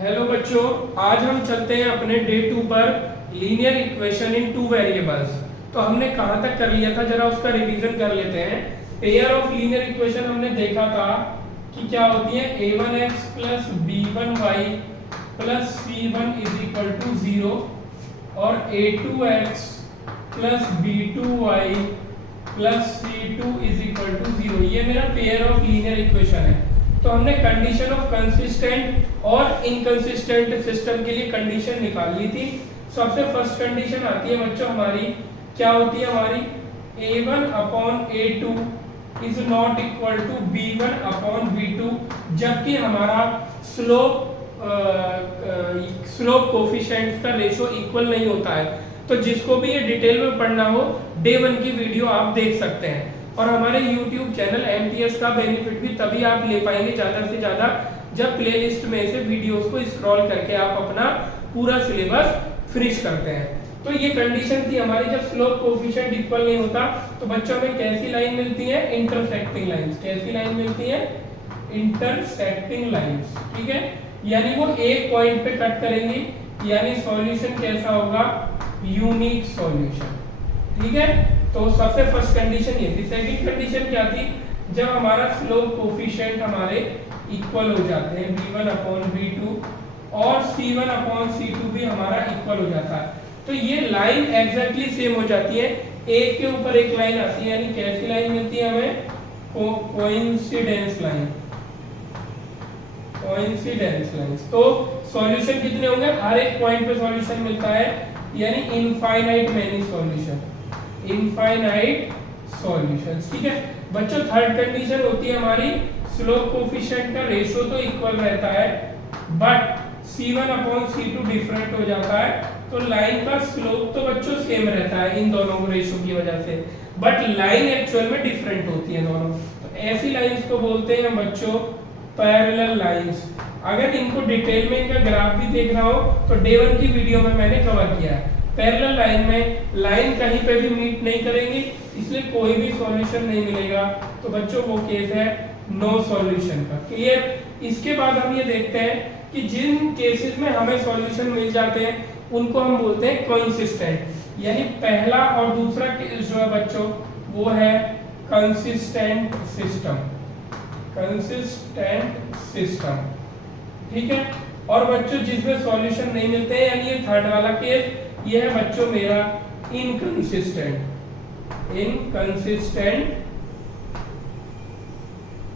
Hello बच्चों, आज हम चलते हैं अपने डे 2 पर लीनियर इक्वेशन इन टू वेरिएबल्स। तो हमने कहाँ तक कर लिया था, जरा उसका रिवीजन कर लेते हैं। पेयर ऑफ लीनियर इक्वेशन हमने देखा था कि क्या होती है, a1x plus b1y plus c1 is equal to 0 और a2x plus b2y plus c2 is equal to 0। ये मेरा पेयर ऑफ लीनियर इक्वेशन है। तो हमने कंडीशन ऑफ कंसिस्टेंट और इनकंसिस्टेंट सिस्टम के लिए कंडीशन निकाल ली थी। सबसे फर्स्ट कंडीशन आती है बच्चों हमारी, क्या होती है हमारी, a1 upon a2 is not equal to b1 upon b2, जबकि हमारा स्लोप कोफिशिएंट्स का रेशो इक्वल नहीं होता है। तो जिसको भी ये डिटेल में पढ़ना हो, डे 1 की वीडियो आप देख सकते हैं। और हमारे YouTube चैनल MTS का बेनिफिट भी तभी आप ले पाएंगे ज़्यादा से ज़्यादा जब प्लेलिस्ट में से वीडियोस को स्क्रॉल करके आप अपना पूरा सिलेबस फिनिश करते हैं। तो ये कंडीशन थी हमारी, जब स्लोप कोफिशिएंट इक्वल नहीं होता तो बच्चों में कैसी लाइन मिलती है, इंटरसेक्टिंग लाइंस। कैसी लाइन मिलती है, इंटरसेक्टिंग लाइंस। ठीक है, यानी वो एक पॉइंट पे कट करेंगी, यानी सॉल्यूशन कैसा होगा, यूनिक सॉल्यूशन। ठीक है, तो सबसे फर्स्ट कंडीशन ये थी। सेकंड कंडीशन क्या थी, जब हमारा स्लोप कोफिशिएंट हमारे इक्वल हो जाते हैं b1 अपॉन b2 और c1 अपॉन c2 भी हमारा इक्वल हो जाता है, तो ये लाइन एग्जैक्टली सेम हो जाती है, एक के ऊपर एक लाइन आती है। यानी कैसी लाइन मिलती है हमें, कोइंसिडेंस लाइन। Coincidence lines. तो सॉल्यूशन कितने होंगे, हर एक पॉइंट पे सॉल्यूशन मिलता है, यानी infinite many solution, infinite solutions. ठीक है बच्चों, थर्ड कंडीशन होती है हमारी, स्लोप कोफिशिएंट का रेशियो तो इक्वल रहता है but c1 upon c2 different हो जाता है, तो लाइन का स्लोप तो बच्चों सेम रहता है इन दोनों रेशियो की वजह से, बट लाइन एक्चुअल में डिफरेंट होती है दोनों। तो ऐसी लाइंस को बोलते हैं बच्चों पैरेलल लाइंस। अगर इनको डिटेल में इनका ग्राफ भी देखना हो तो डे 1 की वीडियो में मैंने कवर किया है। पैरेलल लाइन में लाइन कहीं पे भी मीट नहीं करेंगी, इसलिए कोई भी सॉल्यूशन नहीं मिलेगा। तो बच्चों वो केस है नो सॉल्यूशन का। क्लियर। इसके बाद हम ये देखते हैं कि जिन केसेस में हमें सॉल्यूशन मिल जाते हैं उनको हम बोलते हैं कंसिस्टेंट, यानी पहला और दूसरा केस जो है बच्चों वो है कंसिस्टेंट सिस्टम। Consistent system. ठीक है, और बच्चों जिसमें सॉल्यूशन नहीं मिलते हैं, यानी ये थर्ड वाला केस, ये है बच्चों मेरा इनकंसिस्टेंट। इनकंसिस्टेंट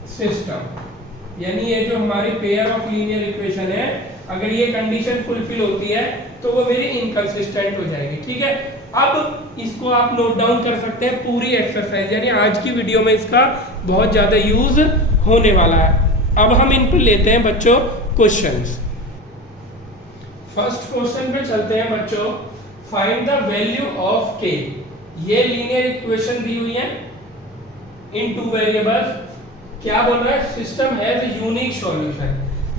सिस्टम, यानी ये जो हमारी पेयर ऑफ लीनियर इक्वेशन है, अगर ये कंडीशन फुलफिल होती है तो वो मेरी इनकंसिस्टेंट हो जाएगी। ठीक है, अब इसको आप नोट डाउन कर सकते हैं पूरी एक्सरसाइज, यानी आज की वीडियो में इसका बहुत ज्यादा यूज होने वाला है। अब हम इन पर लेते हैं बच्चों क्वेश्चंस। फर्स्ट क्वेश्चन पे चलते हैं बच्चों, find the value of k। ये लीनियर इक्वेशन दी हुई है इन टू वेरिएबल्स। क्या बोल रहा है, सिस्टम हैज यूनिक सॉल्यूशन,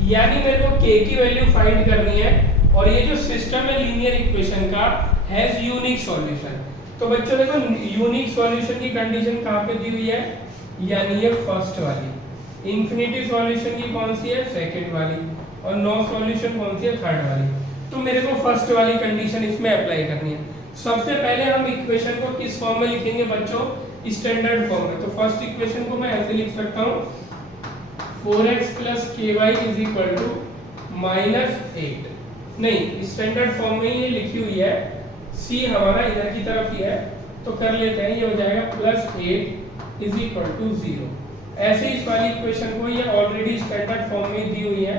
यानी मेरे को k की वैल्यू फाइंड करनी है और ये जो सिस्टम है लीनियर इक्वेशन का हैज यूनिक सॉल्यूशन। तो बच्चों देखो यूनिक सॉल्यूशन की कंडीशन कहां पे दी हुई है, यानी ये फर्स्ट वाली। इंफिनिटी सॉल्यूशन की कौन सी है, सेकंड वाली, और नो सॉल्यूशन कौन सी है, थर्ड वाली। तो मेरे को फर्स्ट वाली कंडीशन इसमें अप्लाई करनी है। सबसे पहले हम इक्वेशन को किस फॉर्म में लिखेंगे बच्चों, स्टैंडर्ड फॉर्म में। तो फर्स्ट इक्वेशन को मैं ऐसे लिख सकता हूं, 4x + ky = -8। नहीं, स्टैंडर्ड फॉर्म में ये लिखी हुई है, c हमारा इधर की तरफ ही है, तो कर लेते हैं, ये हो जाएगा +8 = 0। ऐसे इस वाली इक्वेशन को ये ऑलरेडी स्टैंडर्ड फॉर्म में दी हुई है,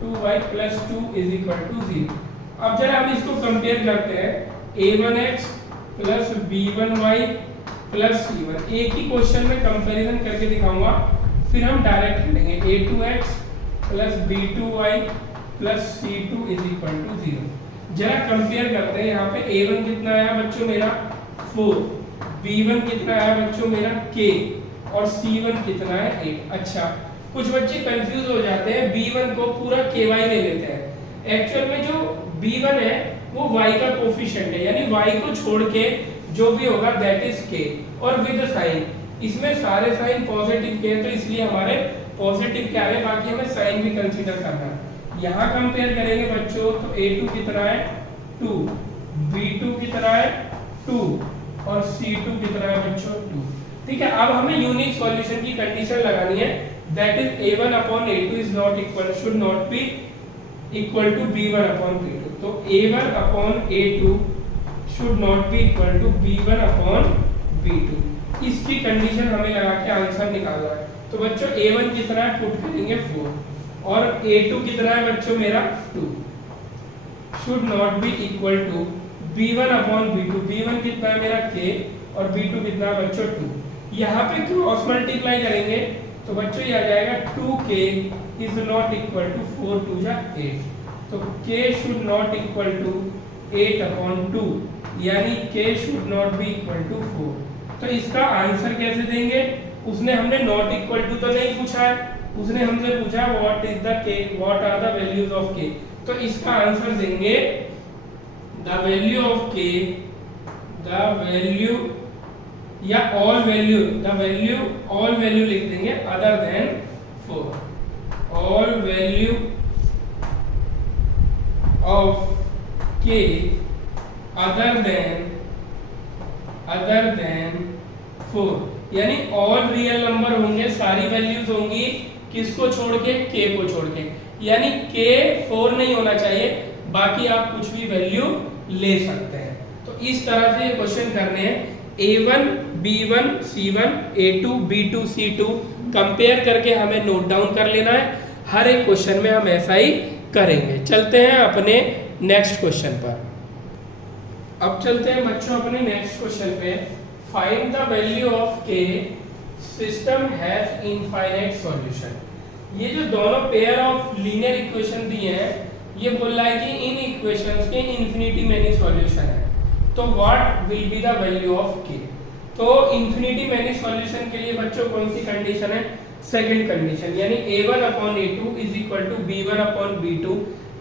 2y + 2 = 0। अब जरा हम इसको कंपेयर करते हैं, a1x + b1y + c1। एक ही क्वेश्चन में कंपैरिजन करके दिखाऊंगा, फिर हम डायरेक्ट करेंगे, a2x + b2y + c2 = 0। जरा कंपेयर करते हैं, यहाँ पे a1 कितना आया बच्चों मेरा 4, b1 कितना आया बच्चों मेरा k, और c1 कितना है 8। अच्छा, कुछ बच्चे कंफ्यूज हो जाते हैं, b1 को पूरा ky ले लेते हैं। एक्चुअल में जो b1 है वो y का कोफिशिएंट है, यानी y को छोड़ के जो भी होगा दैट इज k, और विद साइन। इसमें सारे साइन पॉजिटिव के हैं, तो इसलिए हमारे पॉजिटिव क्या है, बाकी हमें साइन भी कंसीडर करना है। यहाँ कंपेयर करेंगे बच्चों तो A2 कितना है 2, B2 कितना है 2 और C2 कितना है बच्चों 2। ठीक है, अब हमें यूनिक सॉल्यूशन की कंडीशन लगानी है, that is A1 upon A2 is not equal, should not be equal to B1 upon B2। तो A1 upon A2 should not be equal to B1 upon B2। इसकी कंडीशन हमें लगा के answer निकालना है। तो बच्चों A1 कितना है पुट करेंगे 4 और A2 कितना है बच्चों मेरा 2, should not be equal to B1 upon B2। B1 कितना है मेरा K और B2 कितना है बच्चों 2। यहाँ पे क्रॉस मल्टीप्लाई करेंगे तो बच्चों ये आ जाएगा 2K is not equal to 4 2 जा 8। तो K should not equal to 8 upon 2, यानी K should not be equal to 4। तो इसका आंसर कैसे देंगे, उसने हमने नॉट इक्वल टू तो नहीं पूछा है, उसने हमसे पूछा what is the K, what are the values of K। तो इसका आंसर देंगे the value of K, the value या all value, the value all value लिख देंगे other than 4, all value of K other than 4, यानी all real number होंगे, सारी values होंगी किसको छोड़ के, K को छोड़ के, यानी K 4 नहीं होना चाहिए, बाकी आप कुछ भी वैल्यू ले सकते हैं। तो इस तरह से क्वेश्चन करने हैं, A1 B1 C1 A2 B2 C2 compare करके हमें नोट डाउन कर लेना है। हर एक क्वेश्चन में हम ऐसा ही करेंगे। चलते हैं अपने नेक्स्ट क्वेश्चन पर। अब चलते हैं बच्चों अपने नेक्स्ट क्वेश्चन पे। Find the value of K, system has infinite solution. ये जो दोनों पेयर ऑफ लीनियर इक्वेशन दिए हैं, ये बोल रहा है कि इन इक्वेशंस के इन्फिनिटी मेनी सॉल्यूशन है। तो what will be the value of K। तो इन्फिनिटी मेनी सॉल्यूशन के लिए बच्चों कौन सी कंडीशन है, सेकंड कंडीशन, यानी A1 upon A2 is equal to B1 upon B2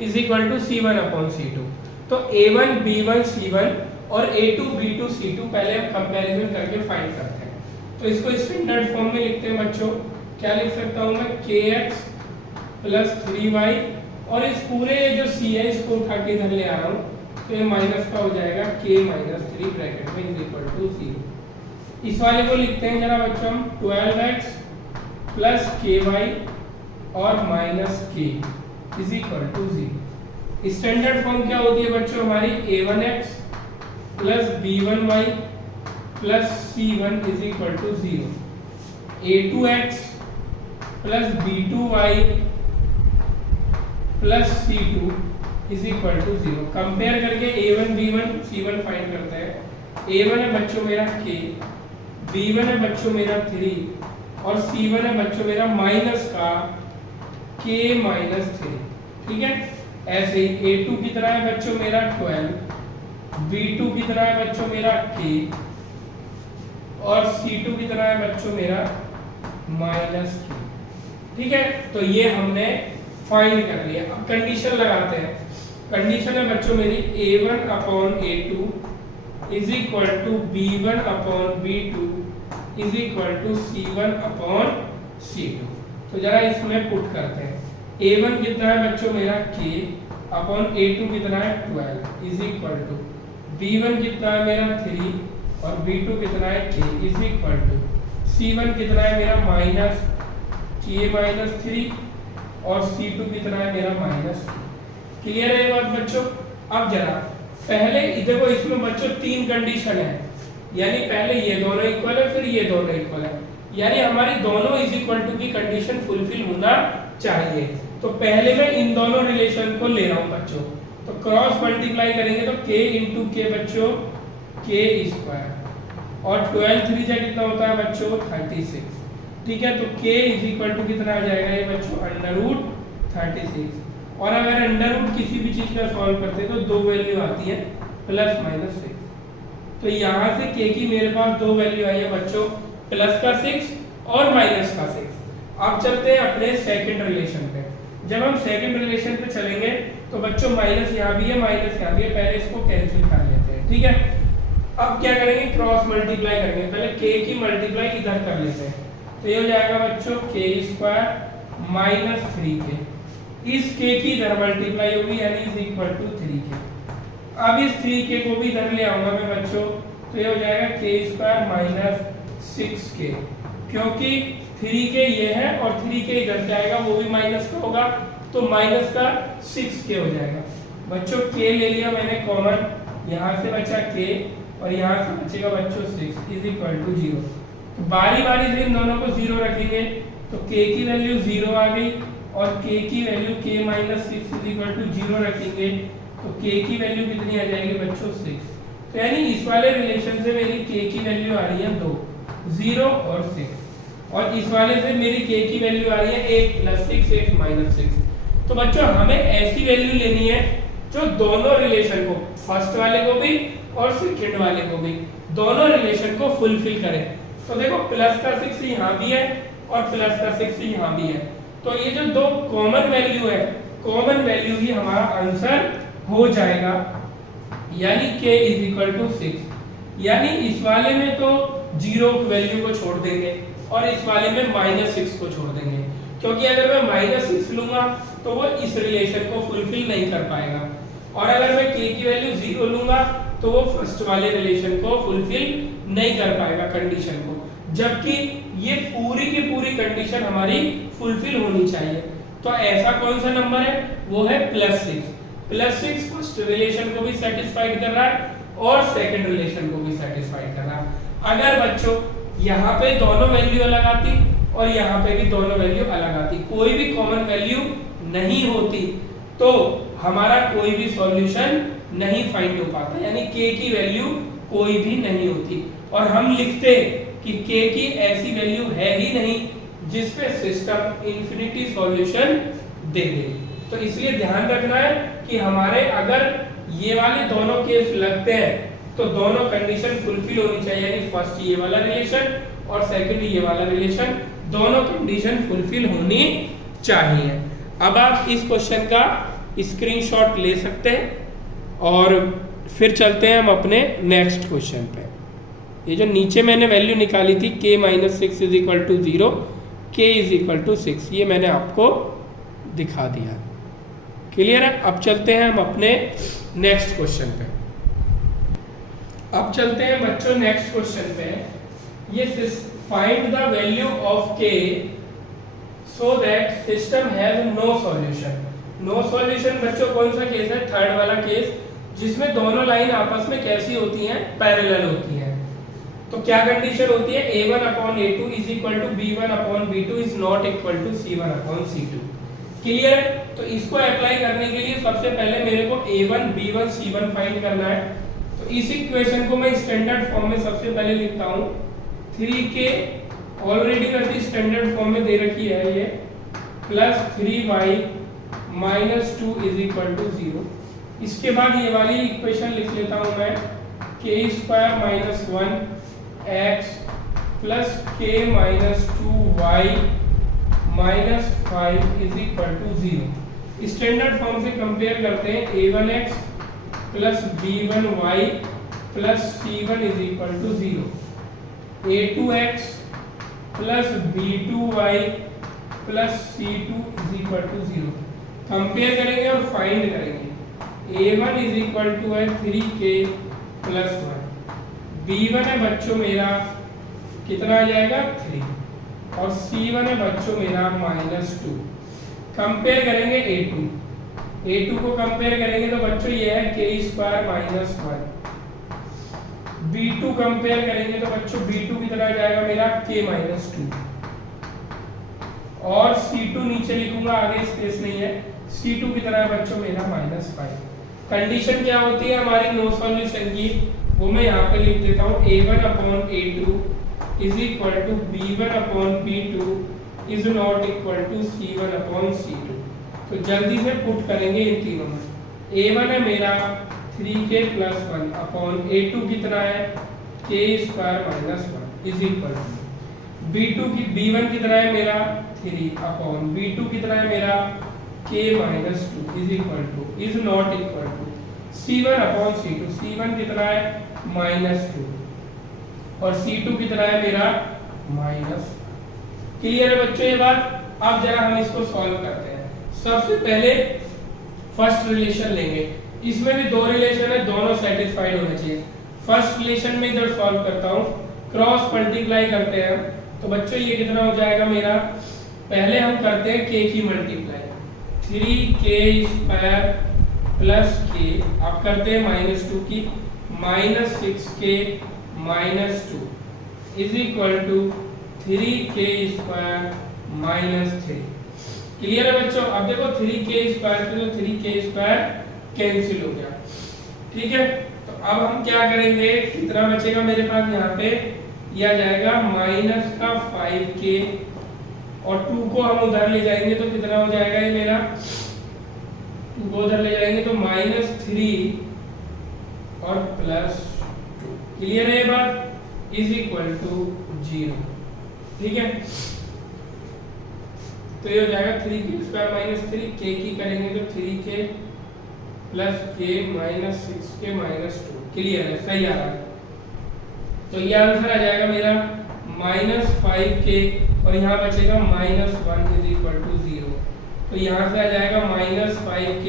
is equal to C1 upon C2। तो A1 B1 C1 और A2 B2 C2 पहले हम कंपैरिजन करके फाइंड करते हैं। तो इसको स्टैंडर्ड फॉर्म में लिखते हैं बच्चों, क्या लिख सकता हूं मैं, KX प्लस 3Y, और इस पूरे जो C है इसको उठा के इधर ले आ रहा हूं, तो ये माइनस का हो जाएगा K माइनस 3 ब्रैकेट में इज इक्वल टू 0। इस वाले को लिखते हैं जरा बच्चों हम 12x प्लस KY और minus K is equal to 0। Standard form क्या होती है बच्चों हमारी, A1x plus B1y plus C1 is equal to 0, A2x plus B2y plus C2 is equal to 0। Compare करके A1 B1 C1 फाइंड करते हैं। A1 है बच्चों मेरा K, B1 है बच्चों मेरा 3 और C1 है बच्चों मेरा माइनस का K माइनस 3। ठीक है, ऐसे ही A2 कितना है बच्चों मेरा 12, B2 कितना है बच्चों मेरा K और C2 कितना है बच्चों मेरा माइनस K। ठीक है, तो ये हमने फाइंड कर लिया। अब कंडीशन लगाते हैं। कंडीशन है बच्चों मेरी A1 upon A2 is equal to B1 upon B2 is equal to C1 upon C2। तो जरा इसमें पुट करते हैं। A1 कितना है बच्चों मेरा K अपॉन A2 कितना है 12 इज इक्वल टू B1 कितना है मेरा 3 और B2 कितना है K is equal to C1 कितना है मेरा माइनस K माइनस 3 और C2 कितना है मेरा माइनस। क्लियर है ये बात बच्चों। अब जरा पहले देखो इसमें बच्चों तीन कंडीशन है, यानी पहले ये दोनों इक्वल है फिर ये दोनों इक्वल है, यानी हमारी दोनों इज इक्वल टू की कंडीशन फुलफिल होना चाहिए। तो पहले मैं इन दोनों रिलेशन को ले रहा हूं बच्चों, तो क्रॉस मल्टीप्लाई करेंगे तो k इंटू के बच्चों k स्क्वायर और 12 3 जा कितना होता है बच्चों 36। ठीक है, तो k इज इक्वल टू कितना आ जाएगा ये बच्चों अंडर रूट 36। और अगर अंडर रूट किसी भी चीज का सॉल्व करते हैं तो दो वैल्यू आती है प्लस माइनस 6। तो यहाँ से k की मेरे पास दो वैल्यू आई है बच्चों, प्लस का 6 और माइनस का 6। अब चलते हैं अपने सेकंड रिलेशन पे। जब हम सेकंड रिलेशन पे चलेंगे तो बच्चों माइनस यहाँ भी है माइनस यहाँ भी है, पहले इसको कैंसिल कर लेते हैं। ठीक है, अब क्या करेंगे क्रॉस मल्टीप्लाई करेंगे, पहले k की मल्टीप्लाई इधर कर लेते हैं। तो ये हो जाएगा बच्चों k स्क्वायर माइनस 3k इस k की इधर मल्टीप्लाई होगी यानी इज इक्वल टू 3k। अब इस 3k को भी इधर ले आऊंगा मैं बच्चों, तो ये हो जाएगा k स्क्वायर माइनस 6k, क्योंकि 3k ये है और 3k इधर से आएगा वो भी माइनस का होगा, तो माइनस का 6k हो जाएगा। बच्चों k ले लिया मैंने कॉमन, यहाँ से बचा k और यहाँ से बचेगा बच्चों 6 इज इक्वल टू 0। तो बारी बारी से इन दोनों को 0 रखेंगे तो k की वैल्यू 0 आ गई और k की value k minus 6 is equal to 0 रखेंगे तो k की वैल्यू कितनी आ जाएगी बच्चों 6। तो यानी इस वाले रिलेशन से मेरी k की वैल्यू आ रही है 2, 0 और 6, और इस वाले से मेरी k की वैल्यू आ रही है 8 प्लस 6 8 माइनस 6। तो बच्चों हमें ऐसी वैल्यू लेनी है जो दोनों रिलेशन को, फर्स्ट वाले को भी और सेकंड वाले को भी, दोनों रिलेशन को फुलफिल करे। तो देखो प्लस का 6 यहाँ भी है और प्लस का 6 यहाँ भी है, तो ये जो दो कॉमन वैल्यू है, कॉमन वैल्यू ही हमारा आंसर हो जाएगा, यानी k इज इक्वल टू 6। यानी इस वाले में तो 0 वैल्यू को छोड़ देंगे और इस वाले में माइनस 6 को छोड़ देंगे, क्योंकि अगर मैं माइनस 6 लूंगा तो वो इस रिलेशन को फुलफिल नहीं कर पाएगा, और अगर मैं k की वैल्यू 0 लूंगा तो वो फर्स्ट वाले रिलेशन को फुलफिल नहीं कर पाएगा कंडीशन को, जबकि ये पूरी की पूरी कंडीशन हमारी फुलफिल होनी चाहिए। तो ऐसा कौन सा नंबर है, वो है +6। +6 फर्स्ट रिलेशन को भी सेटिस्फाइड कर रहा है और सेकंड रिलेशन को भी सेटिस्फाइड कर रहा है। अगर बच्चों यहाँ पे दोनों वैल्यू अलग आती और यहाँ पे भी दोनों वैल्यू अलग आती, कोई भी कॉमन वैल्यू नहीं होती, तो हमारा कोई भी सॉल्यूशन नहीं फाइंड हो पाता, यानी k की वैल्यू कोई भी नहीं होती, और हम लिखते कि k की ऐसी वैल्यू है ही नहीं जिसपे सिस्टम इंफिनिटी सॉल्यूशन दे दे। तो इसलिए ध्यान रखना है कि हमारे अगर ये वाले दोनों केस लगते हैं तो दोनों कंडीशन फुलफिल होनी चाहिए, यानी फर्स्ट ये वाला रिलेशन और सेकंड ये वाला रिलेशन, दोनों कंडीशन फुलफिल होनी चाहिए। अब आप इस क्वेश्चन का स्क्रीनशॉट ले सकते हैं और फिर चलते हैं हम अपने नेक्स्ट क्वेश्चन पे। ये जो नीचे मैंने वैल्यू निकाली थी k minus 6 is equal to 0, k is equal to 6, ये मैंने आपको दिखा दिया। क्लियर है? अब चलते हैं हम अपने नेक्स्ट क्वेश्चन पे। अब चलते हैं बच्चों नेक्स्ट क्वेश्चन पे। ये find the value of k so that system has no solution. No solution बच्चों कौन सा केस है, थर्ड वाला केस, जिसमें दोनों लाइन आपस में कैसी होती हैं, पैरेलल होती हैं। तो क्या कंडीशन होती है, a1 upon a2 is equal to b1 upon b2 is not equal to c1 upon c2। Clear है? तो इसको अप्लाई करने के लिए सबसे पहले मेरे को a1 b1 c1 फाइंड करना है। तो इस इक्वेशन को मैं स्टैंडर्ड फॉर्म में सबसे पहले लिखता हूँ, 3k ऑलरेडी वैसे स्टैंडर्ड फॉर्म में दे रखी है ये, plus 3y minus 2 is equal to 0। इसके बाद ये वाली इक्वेशन लिख लेता हूँ मैं, k square minus 1x plus k minus 2y minus 5 is equal to 0। Standard form से कंपेयर करते हैं, a1x plus b1y plus c1 is equal to 0, a2x plus b2y plus c2 is equal to 0। Compare करेंगे और find करेंगे। a1 is equal to है 3k plus 1, b1 है बच्चों मेरा कितना आ जाएगा 3, और c1 है बच्चों मेरा माइनस 2। कंपेयर करेंगे a2 को कंपेयर करेंगे तो बच्चों ये है k square minus 1। b2 compare करेंगे तो बच्चों b2 कितना आ जाएगा मेरा k माइनस 2, और c2 नीचे लिखूंगा, आगे स्पेस नहीं है, c2 कितना है बच्चों मेरा माइनस 5। कंडीशन क्या होती है हमारी नो सॉल्यूशन की, वो मैं यहाँ पे लिख देता हूँ, a1 upon a2 is equal to b1 upon b2 is not equal to c1 upon c2। तो जल्दी से पुट करेंगे इन तीनों में, a1 है मेरा 3k प्लस 1 अपॉन a2 कितना है k square minus 1 is equal to b1 कितना है मेरा 3 अपॉन b2 कितना है मेरा k minus 2 is equal to is not equal to c1 upon c2। c1 कितना है माइनस 2 और c2 कितना है मेरा माइनस। क्लियर है बच्चों ये बात? अब जरा हम इसको सॉल्व करते हैं। सबसे पहले फर्स्ट रिलेशन लेंगे, इसमें भी दो रिलेशन है, दोनों सेटिस्फाइड होने चाहिए। फर्स्ट रिलेशन में इधर सॉल्व करता हूँ, क्रॉस मल्टीप्लाई करते हैं। तो बच्चों ये कितना हो जाएगा मेरा, पहले हम करते हैं k की मल्टीप्लाई, 3k² प्लस k, अब करते हैं -2 की, -6k -2 is equal to 3k² -3। Clear है बच्चों? अब देखो 3k² से तो 3k² कैंसिल हो गया, ठीक है। तो अब हम क्या करेंगे, कितना बचेगा मेरे पास यहाँ पे, यह आ जाएगा -5k और 2 को हम उधर ले जाएंगे तो कितना हो जाएगा ये मेरा, 2 को उधर ले जाएंगे तो -3 और +2। क्लियर है ये बात? इज इक्वल टू 0, ठीक है। तो ये हो जाएगा 3k² -3, k की करेंगे तो 3k plus k -6k -2। Clear है? सही आ रहा है। तो ये आंसर आ जाएगा मेरा -5k और यहाँ बचेगा -1 इज इक्वल टू 0। तो यहाँ से आ जाएगा -5k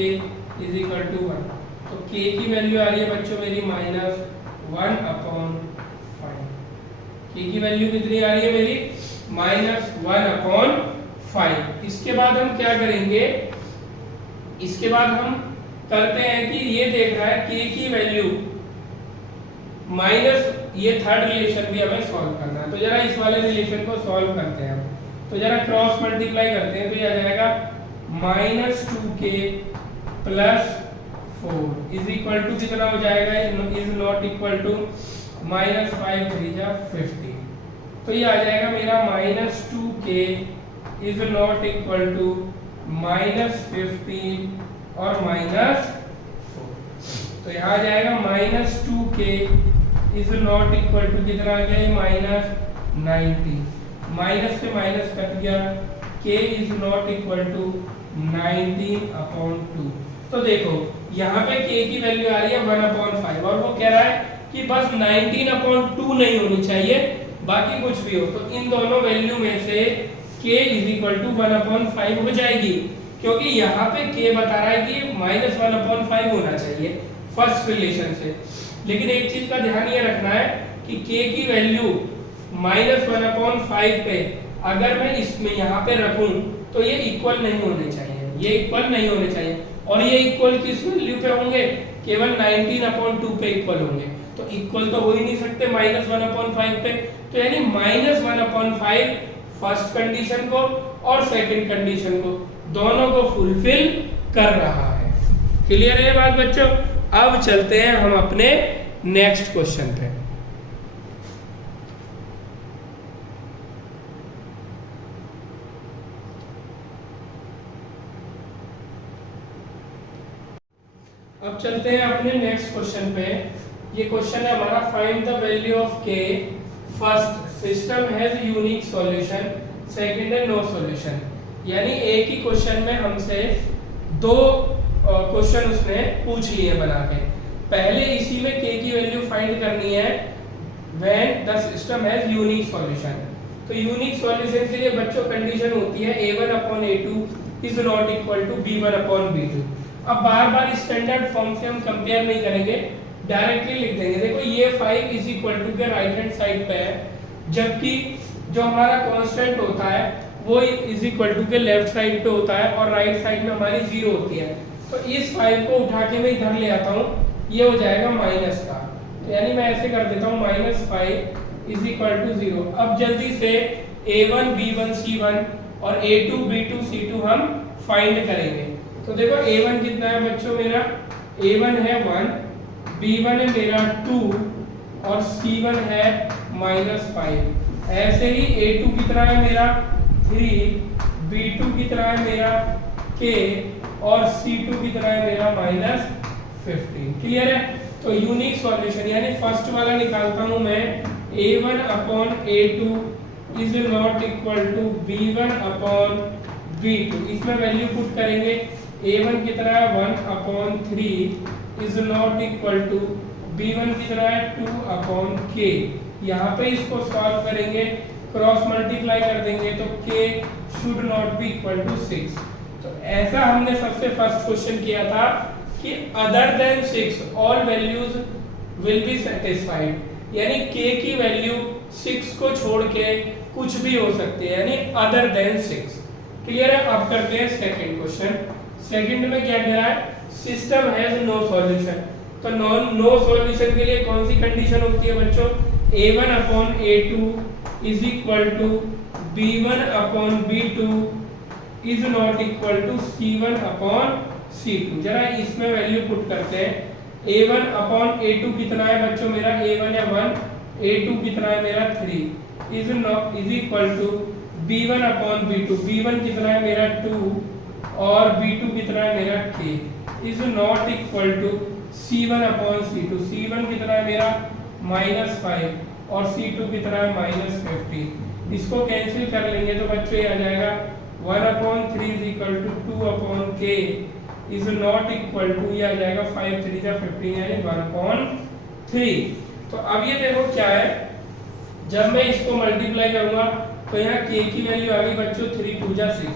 इज इक्वल टू 1। तो k की वैल्यू आ रही है बच्चों मेरी -1/5। k की वैल्यू कितनी आ रही है मेरी, -1/5। इसके बाद हम क्या करेंगे, इसके बाद हम करते हैं कि ये देख रहा है k की वैल्यू माइनस, ये थर्ड रिलेशन भी हमें सॉल्व करना है। तो जरा इस वाले रिलेशन को सॉल्व करते हैं। तो जरा क्रॉस मल्टीप्लाई करते हैं, तो ये आ जाएगा -2k + 4 इज इक्वल टू कितना हो जाएगा, इज नॉट इक्वल टू -5 3 जा 50। तो ये आ जाएगा मेरा -2k is not equal to -15 और -4। तो यहाँ आ जाएगा -2k is not equal to कितना आ गया, -90, माइनस से माइनस कट गया, k is not equal to 19/2। तो देखो यहाँ पे k की वैल्यू आ रही है 1/5 और वो कह रहा है कि बस 19/2 नहीं होनी चाहिए, बाकी कुछ भी हो। तो इन दोनों वैल्यू में से k इज इक्वल टू 1/5 हो जाएगी, क्योंकि यहाँ पे k बता रहा है कि -1/5 होना चाहिए फर्स्ट रिलेशन से। लेकिन एक चीज का ध्यान ये रखना है कि k की वैल्यू -1/5 पे अगर मैं इसमें यहाँ पे रखूं तो ये इक्वल नहीं होने चाहिए, ये इक्वल नहीं होने चाहिए। और ये इक्वल किस वैल्यू पे होंगे, केवल 19/2 पे इक्वल होंगे। तो इक्वल तो हो ही नहीं सकते -1/5 पे। तो यानी -1/5 फर्स्ट कंडीशन को और सेकंड कंडीशन को दोनों को फुलफिल कर रहा है। क्लियर है ये बात बच्चों? अब चलते हैं हम अपने नेक्स्ट क्वेश्चन पे। अब चलते हैं अपने नेक्स्ट क्वेश्चन पे। ये क्वेश्चन है हमारा, find the value of k। First, system has unique solution, second है नो सॉल्यूशन। यानी एक ही क्वेश्चन में हमसे दो क्वेश्चन उसने पूछ लिए बना के। पहले इसी में k की वैल्यू फाइंड करनी है when the system has unique solution. तो यूनिक सॉल्यूशन के लिए बच्चों कंडीशन होती है a1/a2 is not equal to b1/b2। अब बार बार स्टैंडर्ड फॉर्म से हम कंपेयर नहीं करेंगे, डायरेक्टली लिख देंगे। देखो ये 5 इज इक्वल टू के राइट हैंड साइड पे है, जबकि जो हमारा कांस्टेंट होता है वो इज इक्वल टू के लेफ्ट साइड पे होता है और राइट साइड में हमारी 0 होती है। तो इस 5 को उठा के मैं इधर ले आता हूँ, ये हो जाएगा माइनस का। तो यानी मैं ऐसे कर देता हूँ -5 इज इक्वल टू 0। अब जल्दी से a1 b1 c1 और a2 b2 c2 हम फाइंड करेंगे। तो देखो a1 कितना है बच्चों मेरा, a1 है 1, b1 है मेरा 2 और c1 है -5। ऐसे ही a2 कितना है मेरा 3, b2 कितना है मेरा k और c2 कितना है मेरा -15। क्लियर है? तो यूनिक सॉल्यूशन यानी फर्स्ट वाला निकालता हूं मैं, a1/a2 is not equal to b1/b2। इसमें वैल्यू पुट करेंगे, a1 कितना है 1/3 is not equal to b1 कितना है 2/k। यहाँ पे इसको सॉल्व करेंगे, क्रॉस मल्टीप्लाई कर देंगे तो k should not be equal to 6। तो ऐसा हमने सबसे फर्स्ट क्वेश्चन किया था कि other than 6 all values will be satisfied, यानी k की वैल्यू 6 को छोड़ के कुछ भी हो सकती है, यानी अदर देन 6। क्लियर है? अब करते हैं सेकंड क्वेश्चन। सेकंड में क्या कह रहा है? System has no solution. तो नो सॉल्यूशन के लिए कौन सी कंडीशन होती है बच्चों? a1 upon a2 is equal to b1 upon b2 is not equal to c1 upon c2। जरा इसमें वैल्यू पुट करते हैं। a1 अपॉन a2 कितना है बच्चों मेरा? a1 है 1, a2 कितना है मेरा 3 is equal to b1 upon b2। b1 कितना है मेरा 2 और b2 कितना है मेरा 3 is not equal to c1 upon c2। c1 कितना है मेरा -5 और c2 कितना है -50। इसको कैंसिल कर लेंगे तो बच्चों ये आ जाएगा 1 upon 3 is equal to 2 upon k is not equal to, ये आ जाएगा 5 3 जा 15 यानी 1/3। तो अब ये देखो क्या है, जब मैं इसको मल्टीप्लाई करूंगा तो यहाँ k की वैल्यू आ गई बच्चों 3 2 जा 6,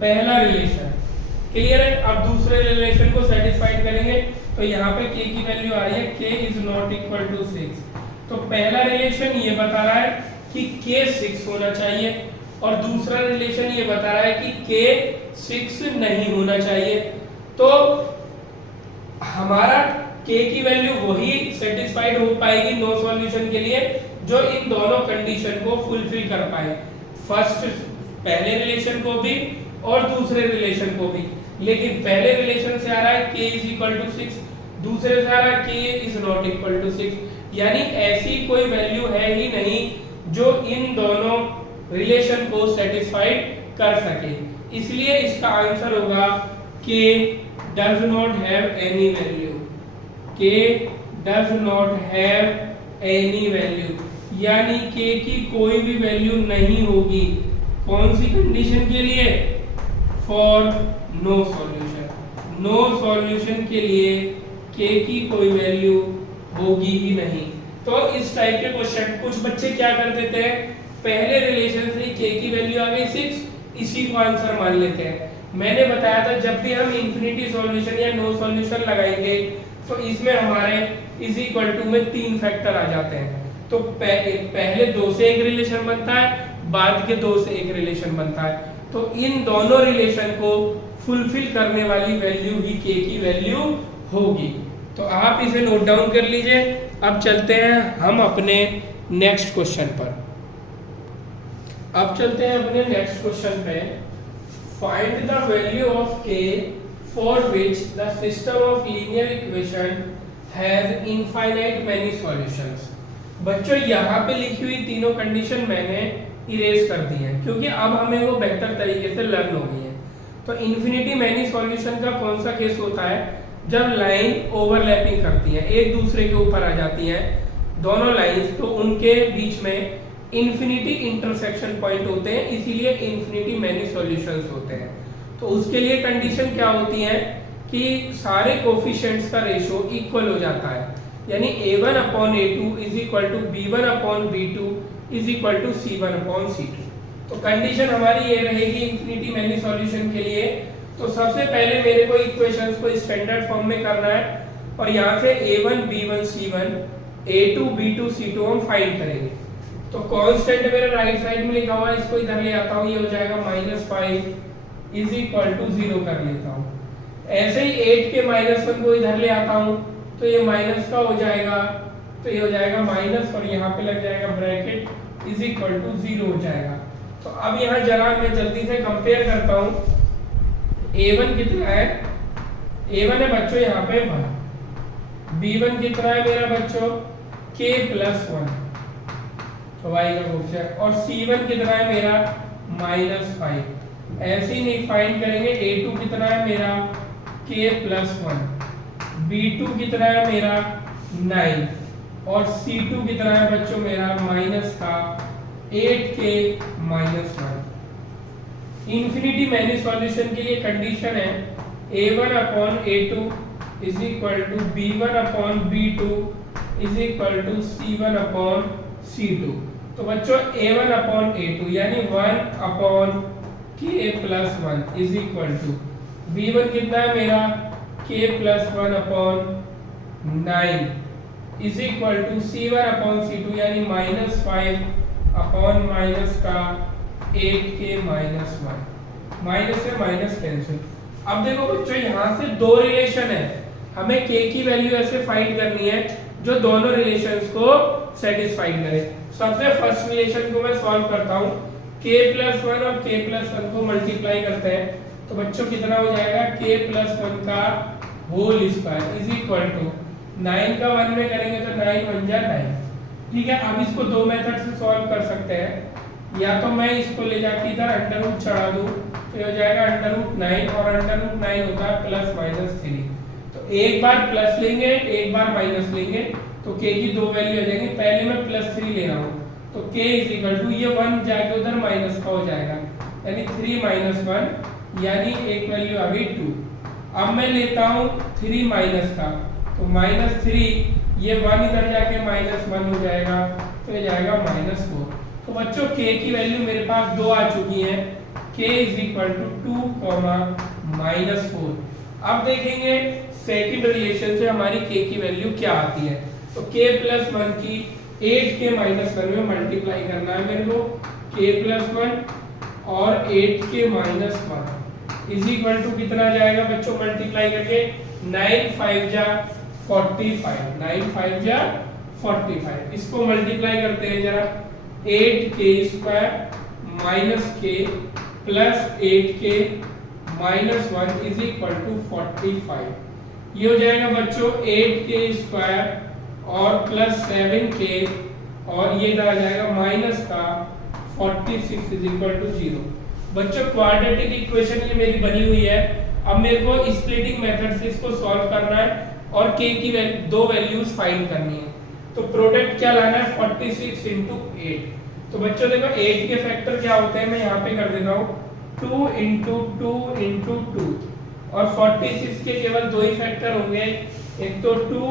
पहला रिलेशन। क्लियर है? अब दूसरे रिलेशन को सेटिस्फाइड करेंगे तो यहाँ पे k की वैल्यू आ रही है k is not equal to 6। तो पहला रिलेशन ये बता रहा है कि k 6 होना चाहिए और दूसरा रिलेशन ये बता रहा है कि k 6 नहीं होना चाहिए। तो हमारा k की वैल्यू वही सेटिस्फाइड हो पाएगी नो सॉल्यूशन के लिए जो इन दोनों कंडीशन को फुलफिल कर पाए, फर्स्ट पहले रिलेशन को भी और दूसरे रिलेशन को भी। लेकिन पहले रिलेशन से आ रहा है k इज इक्वल टू 6, दूसरे से आ रहा है k is not equal to 6, यानी ऐसी कोई वैल्यू है ही नहीं जो इन दोनों रिलेशन को सेटिस्फाइड कर सके। इसलिए इसका आंसर होगा k does not have any value, k does not have any value, यानी k की कोई भी वैल्यू नहीं होगी। कौन सी कंडीशन के लिए? For no solution. No solution के लिए k की कोई वैल्यू होगी ही नहीं। तो इस टाइप के क्वेश्चन कुछ बच्चे क्या कर देते हैं, पहले रिलेशन से k की वैल्यू आ गई 6, इसी को आंसर मान लेते हैं। मैंने बताया था जब भी हम इंफिनिटी सॉल्यूशन या नो सॉल्यूशन लगाएंगे तो इसमें हमारे इज इक्वल टू में 3 फैक्टर आ जाते हैं। तो पहले 2 से एक रिलेशन बनता है, बाद के 2 से एक रिलेशन बनता है। तो इन दोनों रिलेशन को फुलफिल करने वाली वैल्यू ही k की वैल्यू होगी। तो आप इसे नोट डाउन कर लीजिए। अब चलते हैं हम अपने नेक्स्ट क्वेश्चन पर। अब चलते हैं अपने नेक्स्ट क्वेश्चन पे। Find the value of k for which the system of linear equation has infinite many solutions. बच्चों यहाँ पे लिखी हुई तीनों कंडीशन मैंने इरेज कर दी है क्योंकि अब हमें वो बेहतर तरीके से लर्न हो गई है। तो इन्फिनिटी मेनी सॉल्यूशन का कौन सा केस होता है? जब लाइन ओवरलैपिंग करती है, एक दूसरे के ऊपर आ जाती हैं दोनों लाइंस, तो उनके बीच में इन्फिनिटी इंटरसेक्शन पॉइंट होते हैं, इसीलिए इन्फिनिटी मेनी सॉल्यूशंस होते हैं। तो उसके लिए कंडीशन क्या होती है कि सारे कोफिशिएंट्स का रेशियो इक्वल हो जाता है, यानी a1 upon a2 is equal to b1 upon b2 is equal to c1 upon c2। तो कंडीशन हमारी ये रहेगी इन्फिनिटी मेनी सॉल्यूशन के लिए। तो सबसे पहले मेरे को इक्वेशंस को स्टैंडर्ड फॉर्म में करना है और यहाँ से a1 b1 c1 a2 b2 c2 हम फाइंड करेंगे। तो कांस्टेंट मेरा राइट साइड में लिखा हुआ है, इसको इधर ले आता हूँ, ये हो जाएगा -5 इज इक्वल टू 0 कर लेता हूँ। ऐसे ही 8 के -1 को इधर ले आता हूँ तो ये माइनस का हो जाएगा, तो ये हो जाएगा माइनस और यहाँ पे लग जाएगा ब्रैकेट इज इक्वल टू 0 हो जाएगा। तो अब यहाँ जरा मैं जल्दी से कंपेयर करता हूँ। a1 कितना है? a1 है बच्चों यहाँ पे 1, b1 कितना है मेरा बच्चों? k + 1, तो y का कोफिशिएंट, और c1 कितना है मेरा? -5। ऐसे ही नहीं फाइंड करेंगे। a2 कितना है मेरा? k + 1, b2 कितना है मेरा? 9 और c2 कितना है बच्चों मेरा? -8k - 1। इन्फिनिटी मेनी सॉल्यूशन के लिए कंडीशन है a1 upon a2 is equal to b1 upon b2 is equal to c1 upon c2। तो बच्चों a1 अपॉन a2 यानी 1 upon k + 1 is equal to v1 कितना है मेरा k plus 1 upon 9 is equal to c1 upon c2 यानी -5 अपॉन minus का 8k minus 1 minus से माइनस कैंसिल। अब देखो बच्चों यहाँ से दो रिलेशन है, हमें k की वैल्यू ऐसे फाइंड करनी है जो दोनों रिलेशंस को सेटिस्फाई करे। सबसे फर्स्ट रिलेशन को मैं सॉल्व करता हूँ, k प्लस 1 और k प्लस 1 को मल्टीप्लाई करते हैं तो बच्चों कितना हो जाएगा k प्लस 1 का whole square is equal to 9 का 1 में करेंगे तो 9 1 जा 9। ठीक है, अब इसको दो मेथड से सॉल्व कर सकते हैं, या तो मैं इसको ले जाके इधर अंडर रूट चढ़ा दूं तो हो जाएगा अंडर रूट 9 और अंडर रूट 9 होता है प्लस माइनस 3। तो एक बार प्लस लेंगे एक बार माइनस लेंगे तो k की दो वैल्यू आ जाएंगी। पहले मैं प्लस 3 ले रहा हूँ तो k इज इक्वल टू ये 1 जाके उधर माइनस का हो जाएगा यानी 3 माइनस 1 यानी एक वैल्यू आ गई 2। अब मैं लेता हूँ 3 माइनस का तो माइनस 3 ये 1 इधर जाके माइनस 1 हो जाएगा तो ये जाएगा माइनस 4। तो बच्चों k की वैल्यू मेरे पास दो आ चुकी है, k is equal to 2 minus 4। अब देखेंगे सेकंड रिलेशन से हमारी k की वैल्यू क्या आती है। तो k प्लस 1 की 8k माइनस 1 में मल्टीप्लाई करना है मेरे को, k प्लस 1 और 8k minus 1 is equal to कितना जाएगा बच्चों मल्टीप्लाई करके 9 5 जा 45, 9 5 जा 45। इसको मल्टीप्लाई करते हैं जरा, 8k square minus k plus 8k minus 1 is equal to 45। ये हो जाएगा बच्चों 8k स्क्वायर और प्लस 7k और ये आ जाएगा माइनस का 46 इज इक्वल टू 0। बच्चों क्वाड्रेटिक इक्वेशन ये मेरी बनी हुई है। अब मेरे को स्प्लिटिंग मेथड से इसको सॉल्व करना है और k की दो वैल्यूज फाइंड करनी है। तो प्रोडक्ट क्या लाना है 46 इंटू 8। तो बच्चों देखो 8 के फैक्टर क्या होते हैं, मैं यहाँ पे कर देता हूँ 2 इंटू 2 इंटू 2 और 46 के केवल दो ही फैक्टर होंगे, एक तो 2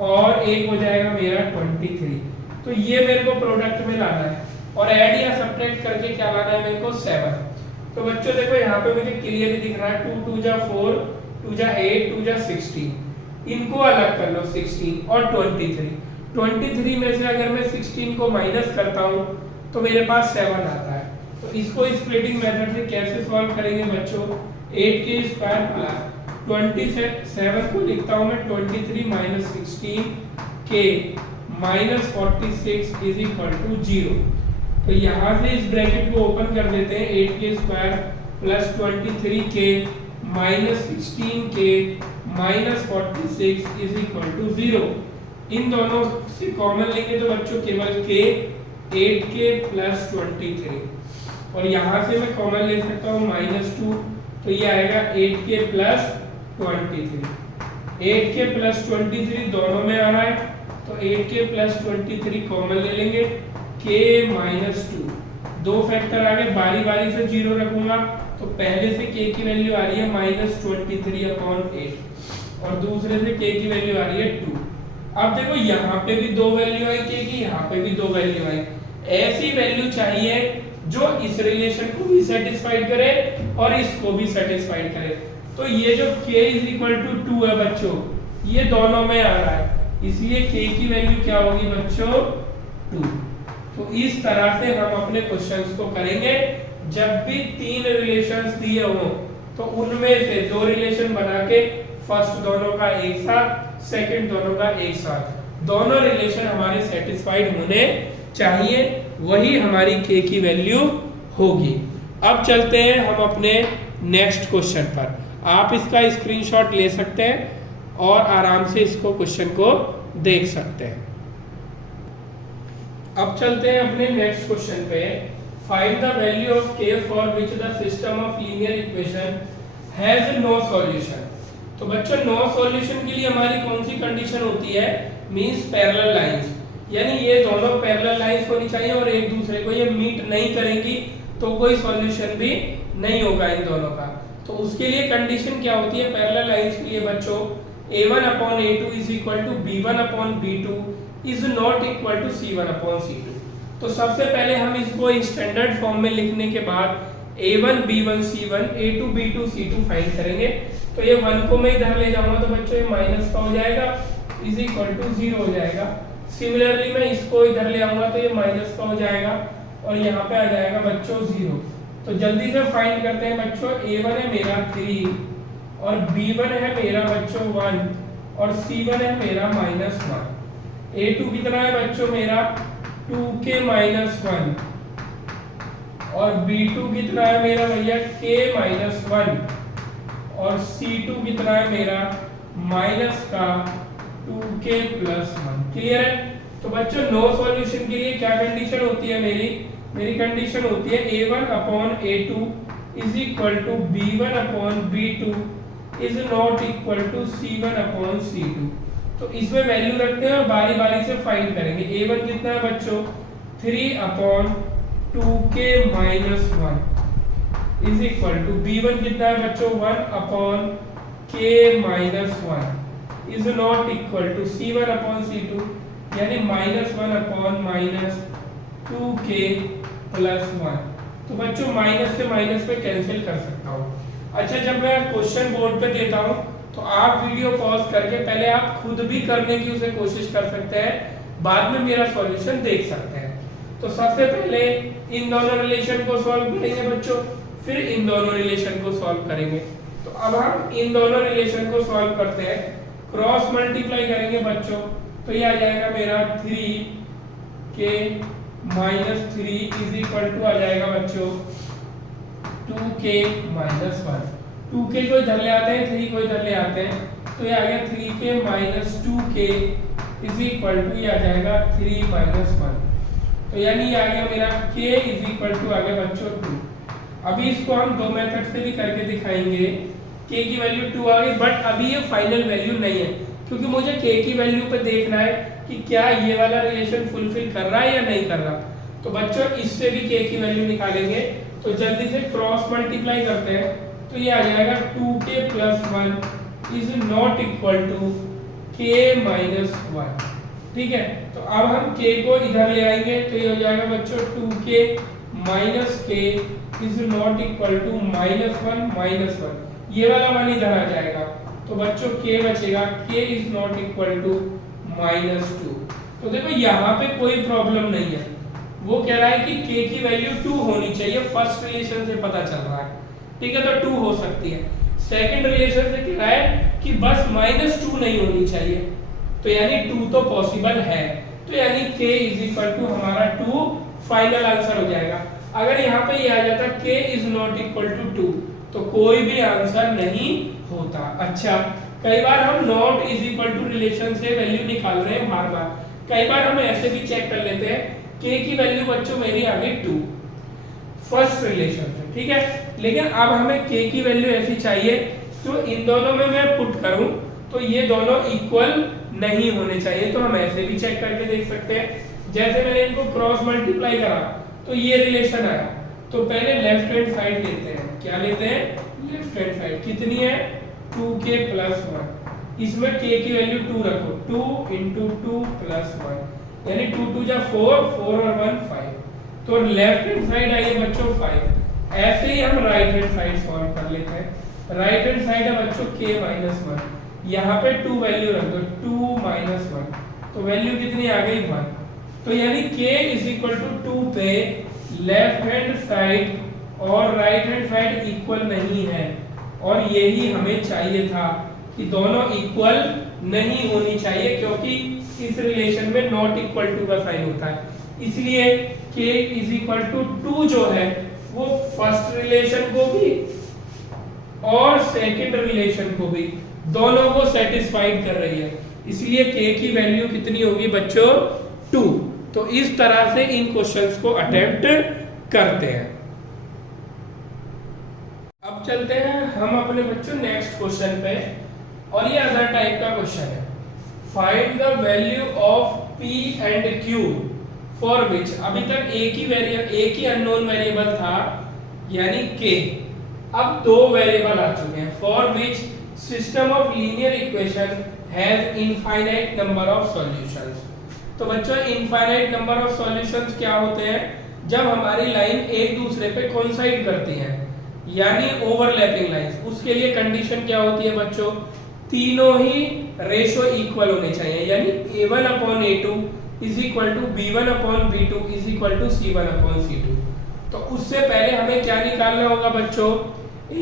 और एक हो जाएगा मेरा 23। तो ये मेरे को प्रोडक्ट में लाना है और ऐड या सब्ट्रैक्ट करके क्या लाना है मेरे को 7। तो बच्चों देखो यहाँ पे मुझे क्लियरली दिख रहा है 2 2 जा 4 2 जा 8 2 जा 16। इनको अलग कर लो 16 और 23 में से अगर मैं 16 को माइनस करता हूँ तो मेरे पास 7 आता है। तो इसको स्प्लिटिंग मेथड से कैसे सॉल्व करेंगे बच्चों, 8k स्क्वायर प्लस 27 को लिखता हूँ मैं 23 minus 16k minus 46 is equal to 0। तो यहाँ से इस ब्रैकेट को ओपन कर देते हैं, 8k square plus 23k minus 16k minus 46 is equal to 0। इन दोनों से कॉमन लेंगे तो बच्चों केवल k 8k प्लस 23 और यहाँ से मैं कॉमन ले सकता हूँ -2 तो ये आएगा 8k प्लस 23। 8k प्लस 23 दोनों में आ रहा है तो 8k प्लस 23 कॉमन ले लेंगे, k माइनस 2 दो फैक्टर आगे बारी बारी से 0 रखूंगा तो पहले से k की वैल्यू आ रही है -23/8 और दूसरे से k की वैल्यू आ रही है 2। अब देखो यहाँ पे भी दो वैल्यू आई k की, यहाँ पे भी दो वैल्यू आई। ऐसी वैल्यू चाहिए जो इस रिलेशन को भी सेटिस्फाइड करे और इसको भी सेटिस्फाइड करे। तो ये जो k इज इक्वल टू 2 है बच्चों, ये दोनों में आ रहा है, इसलिए k की वैल्यू क्या होगी बच्चों 2। तो इस तरह से हम अपने क्वेश्चंस को करेंगे। जब भी तीन रिलेशंस दिए हो तो उनमें से दो रिलेशन बना के फर्स्ट दोनों का एक साथ, सेकंड दोनों का एक साथ, दोनों रिलेशन हमारे सेटिस्फाइड होने चाहिए, वही हमारी k की वैल्यू होगी। अब चलते हैं हम अपने नेक्स्ट क्वेश्चन पर। आप इसका स्क्रीनशॉट ले सकते हैं और आराम से इसको क्वेश्चन को देख सकते हैं। अब चलते हैं अपने नेक्स्ट क्वेश्चन पे। Find the value of k for which the system of linear equation has no solution. तो बच्चों नो सॉल्यूशन के लिए हमारी कौन सी कंडीशन होती है, मींस पैरेलल लाइंस, यानी ये दोनों पैरेलल लाइंस होनी चाहिए और एक दूसरे को ये मीट नहीं करेंगी तो कोई सॉल्यूशन भी नहीं होगा इन दोनों का। तो उसके लिए कंडीशन क्या होती है पैरेलल लाइंस के लिए बच्चों, a1/a2 is equal to b1/b2 is not equal to c1/c2। तो सबसे पहले हम इसको स्टैंडर्ड फॉर्म में लिखने के बाद a1 b1 c1 a2 b2 c2 find करेंगे। तो ये 1 को मैं इधर ले जाऊंगा तो बच्चों ये माइनस का हो जाएगा इज इक्वल टू 0 हो जाएगा। सिमिलरली मैं इसको इधर ले आऊंगा तो ये माइनस का हो जाएगा और यहाँ पे आ जाएगा बच्चों 0। तो जल्दी से फाइंड करते हैं बच्चों। a1 है मेरा 3 और b1 है मेरा बच्चों 1 और c1 है मेरा -1। a2 कितना है बच्चों मेरा 2k -1 और b2 कितना है मेरा भैया k -1 और c2 कितना है मेरा माइनस का 2k +1। क्लियर है? तो बच्चों नो सॉल्यूशन के लिए क्या कंडीशन होती है मेरी कंडीशन होती है a1 upon a2 is equal to b1 upon b2 is not equal to c1 upon c2। तो इसमें वैल्यू रखते हैं और बारी बारी से फाइंड करेंगे। a1 कितना है बच्चों 3 upon 2k -1 is equal to b1 कितना है बच्चों 1 upon k -1 is not equal to c1 upon c2 यानी -1 अपॉन -2k +1। तो बच्चों माइनस से माइनस पे कैंसिल कर सकता हूँ। अच्छा, जब मैं क्वेश्चन बोर्ड पे देता हूँ तो आप वीडियो पॉज करके पहले आप खुद भी करने की उसे कोशिश कर सकते हैं, बाद में मेरा सॉल्यूशन देख सकते हैं। तो सबसे पहले इन दोनों रिलेशन को सॉल्व करेंगे बच्चों, फिर इन दोनों रिलेशन को सॉल्व करेंगे। तो अब हम इन दोनों रिलेशन को सॉल्व करते हैं, क्रॉस मल्टीप्लाई करेंगे बच्चों। तो ये आ जाएगा मेरा 3k -3 इज इक्वल टू आ जाएगा बच्चों 2k -1। 2k को इधर ले आते हैं, 3 को इधर ले आते हैं, तो ये आ गया 3k -2k is equal to ये आ जाएगा 3 -1। तो यानी ये आ गया मेरा k इज इक्वल टू आ गया बच्चों 2। अभी इसको हम दो मेथड से भी करके दिखाएंगे। k की वैल्यू 2 आ गई, बट अभी ये फाइनल वैल्यू नहीं है, क्योंकि मुझे k की वैल्यू पे देखना है कि क्या ये वाला रिलेशन फुलफिल कर रहा है या नहीं कर रहा। तो बच्चों इससे भी k की वैल्यू निकालेंगे। तो जल्दी से क्रॉस मल्टीप्लाई करते हैं, तो ये आ जाएगा 2k +1 is not equal to k -1। ठीक है, तो अब हम k को इधर ले आएंगे, तो ये हो जाएगा बच्चों 2k -k is not equal to -1 ये वाला मान इधर आ जाएगा। तो बच्चों k बचेगा, k is not equal to -2। तो देखो यहाँ पे कोई प्रॉब्लम नहीं है, वो कह रहा है कि k की वैल्यू 2 होनी चाहिए, फर्स्ट रिलेशन से पता चल रहा है। ठीक है, तो 2 हो सकती है। सेकंड रिलेशन से कह रहा है कि बस -2 नहीं होनी चाहिए, तो यानी 2 तो पॉसिबल है। तो यानी k इज इक्वल टू हमारा 2 फाइनल आंसर हो जाएगा। अगर यहाँ पे ये आ जाता k is not equal to 2 तो कोई भी आंसर नहीं होता। अच्छा, कई बार हम not is equal to relation से वैल्यू निकाल रहे हैं बार बार, कई बार हम ऐसे भी चेक कर लेते हैं। k की वैल्यू बच्चों मेरी आ गई 2 फर्स्ट रिलेशन से, ठीक है, लेकिन अब हमें k की वैल्यू ऐसी चाहिए तो इन दोनों में मैं पुट करूं तो ये दोनों इक्वल नहीं होने चाहिए। तो हम ऐसे भी चेक करके देख सकते हैं। जैसे मैंने इनको क्रॉस मल्टीप्लाई करा तो ये रिलेशन आया, तो पहले लेफ्ट हैंड साइड लेते हैं। क्या लेते हैं? Left hand side. कितनी है? 2k +1। इसमें k की वैल्यू 2 रखो, 2 × 2 + 1 यानी 2 2 जा 4, 4 और 1 5। तो लेफ्ट हैंड साइड आई है बच्चों 5। ऐसे ही हम राइट हैंड साइड सॉल्व कर लेते हैं। राइट हैंड साइड है बच्चों k -1, यहाँ पे 2 वैल्यू रख दो, 2 -1, तो वैल्यू कितनी आ गई 1। तो यानी k = 2 पे लेफ्ट हैंड साइड और राइट हैंड साइड इक्वल नहीं है, और यही हमें चाहिए था कि दोनों इक्वल नहीं होनी चाहिए, क्योंकि इस रिलेशन में नॉट इक्वल टू का साइन होता है। इसलिए k = 2 जो है वो फर्स्ट रिलेशन को भी और सेकंड रिलेशन को भी दोनों को सेटिस्फाइड कर रही है। इसलिए k की वैल्यू कितनी होगी बच्चों? 2। तो इस तरह से इन क्वेश्चंस को अटेम्प्ट करते हैं। अब चलते हैं हम अपने बच्चों नेक्स्ट क्वेश्चन पे, और ये अदर टाइप का क्वेश्चन है। Find the value of p and q for which, अभी तक एक ही अननोन वेरिएबल था यानी k, अब दो वेरिएबल आ चुके हैं। For which system of linear equation has infinite number of solutions. तो बच्चों इनफाइनाइट नंबर ऑफ सॉल्यूशंस क्या होते हैं? जब हमारी लाइन एक दूसरे पे कोइंसाइड करती हैं, यानी ओवरलैपिंग लाइंस, उसके लिए कंडीशन क्या होती है बच्चों, तीनों ही रेशो इक्वल होने चाहिए, यानी a1/a2 is equal to b1/b2 is equal to c1/c2। तो उससे पहले हमें क्या निकालना होगा बच्चों,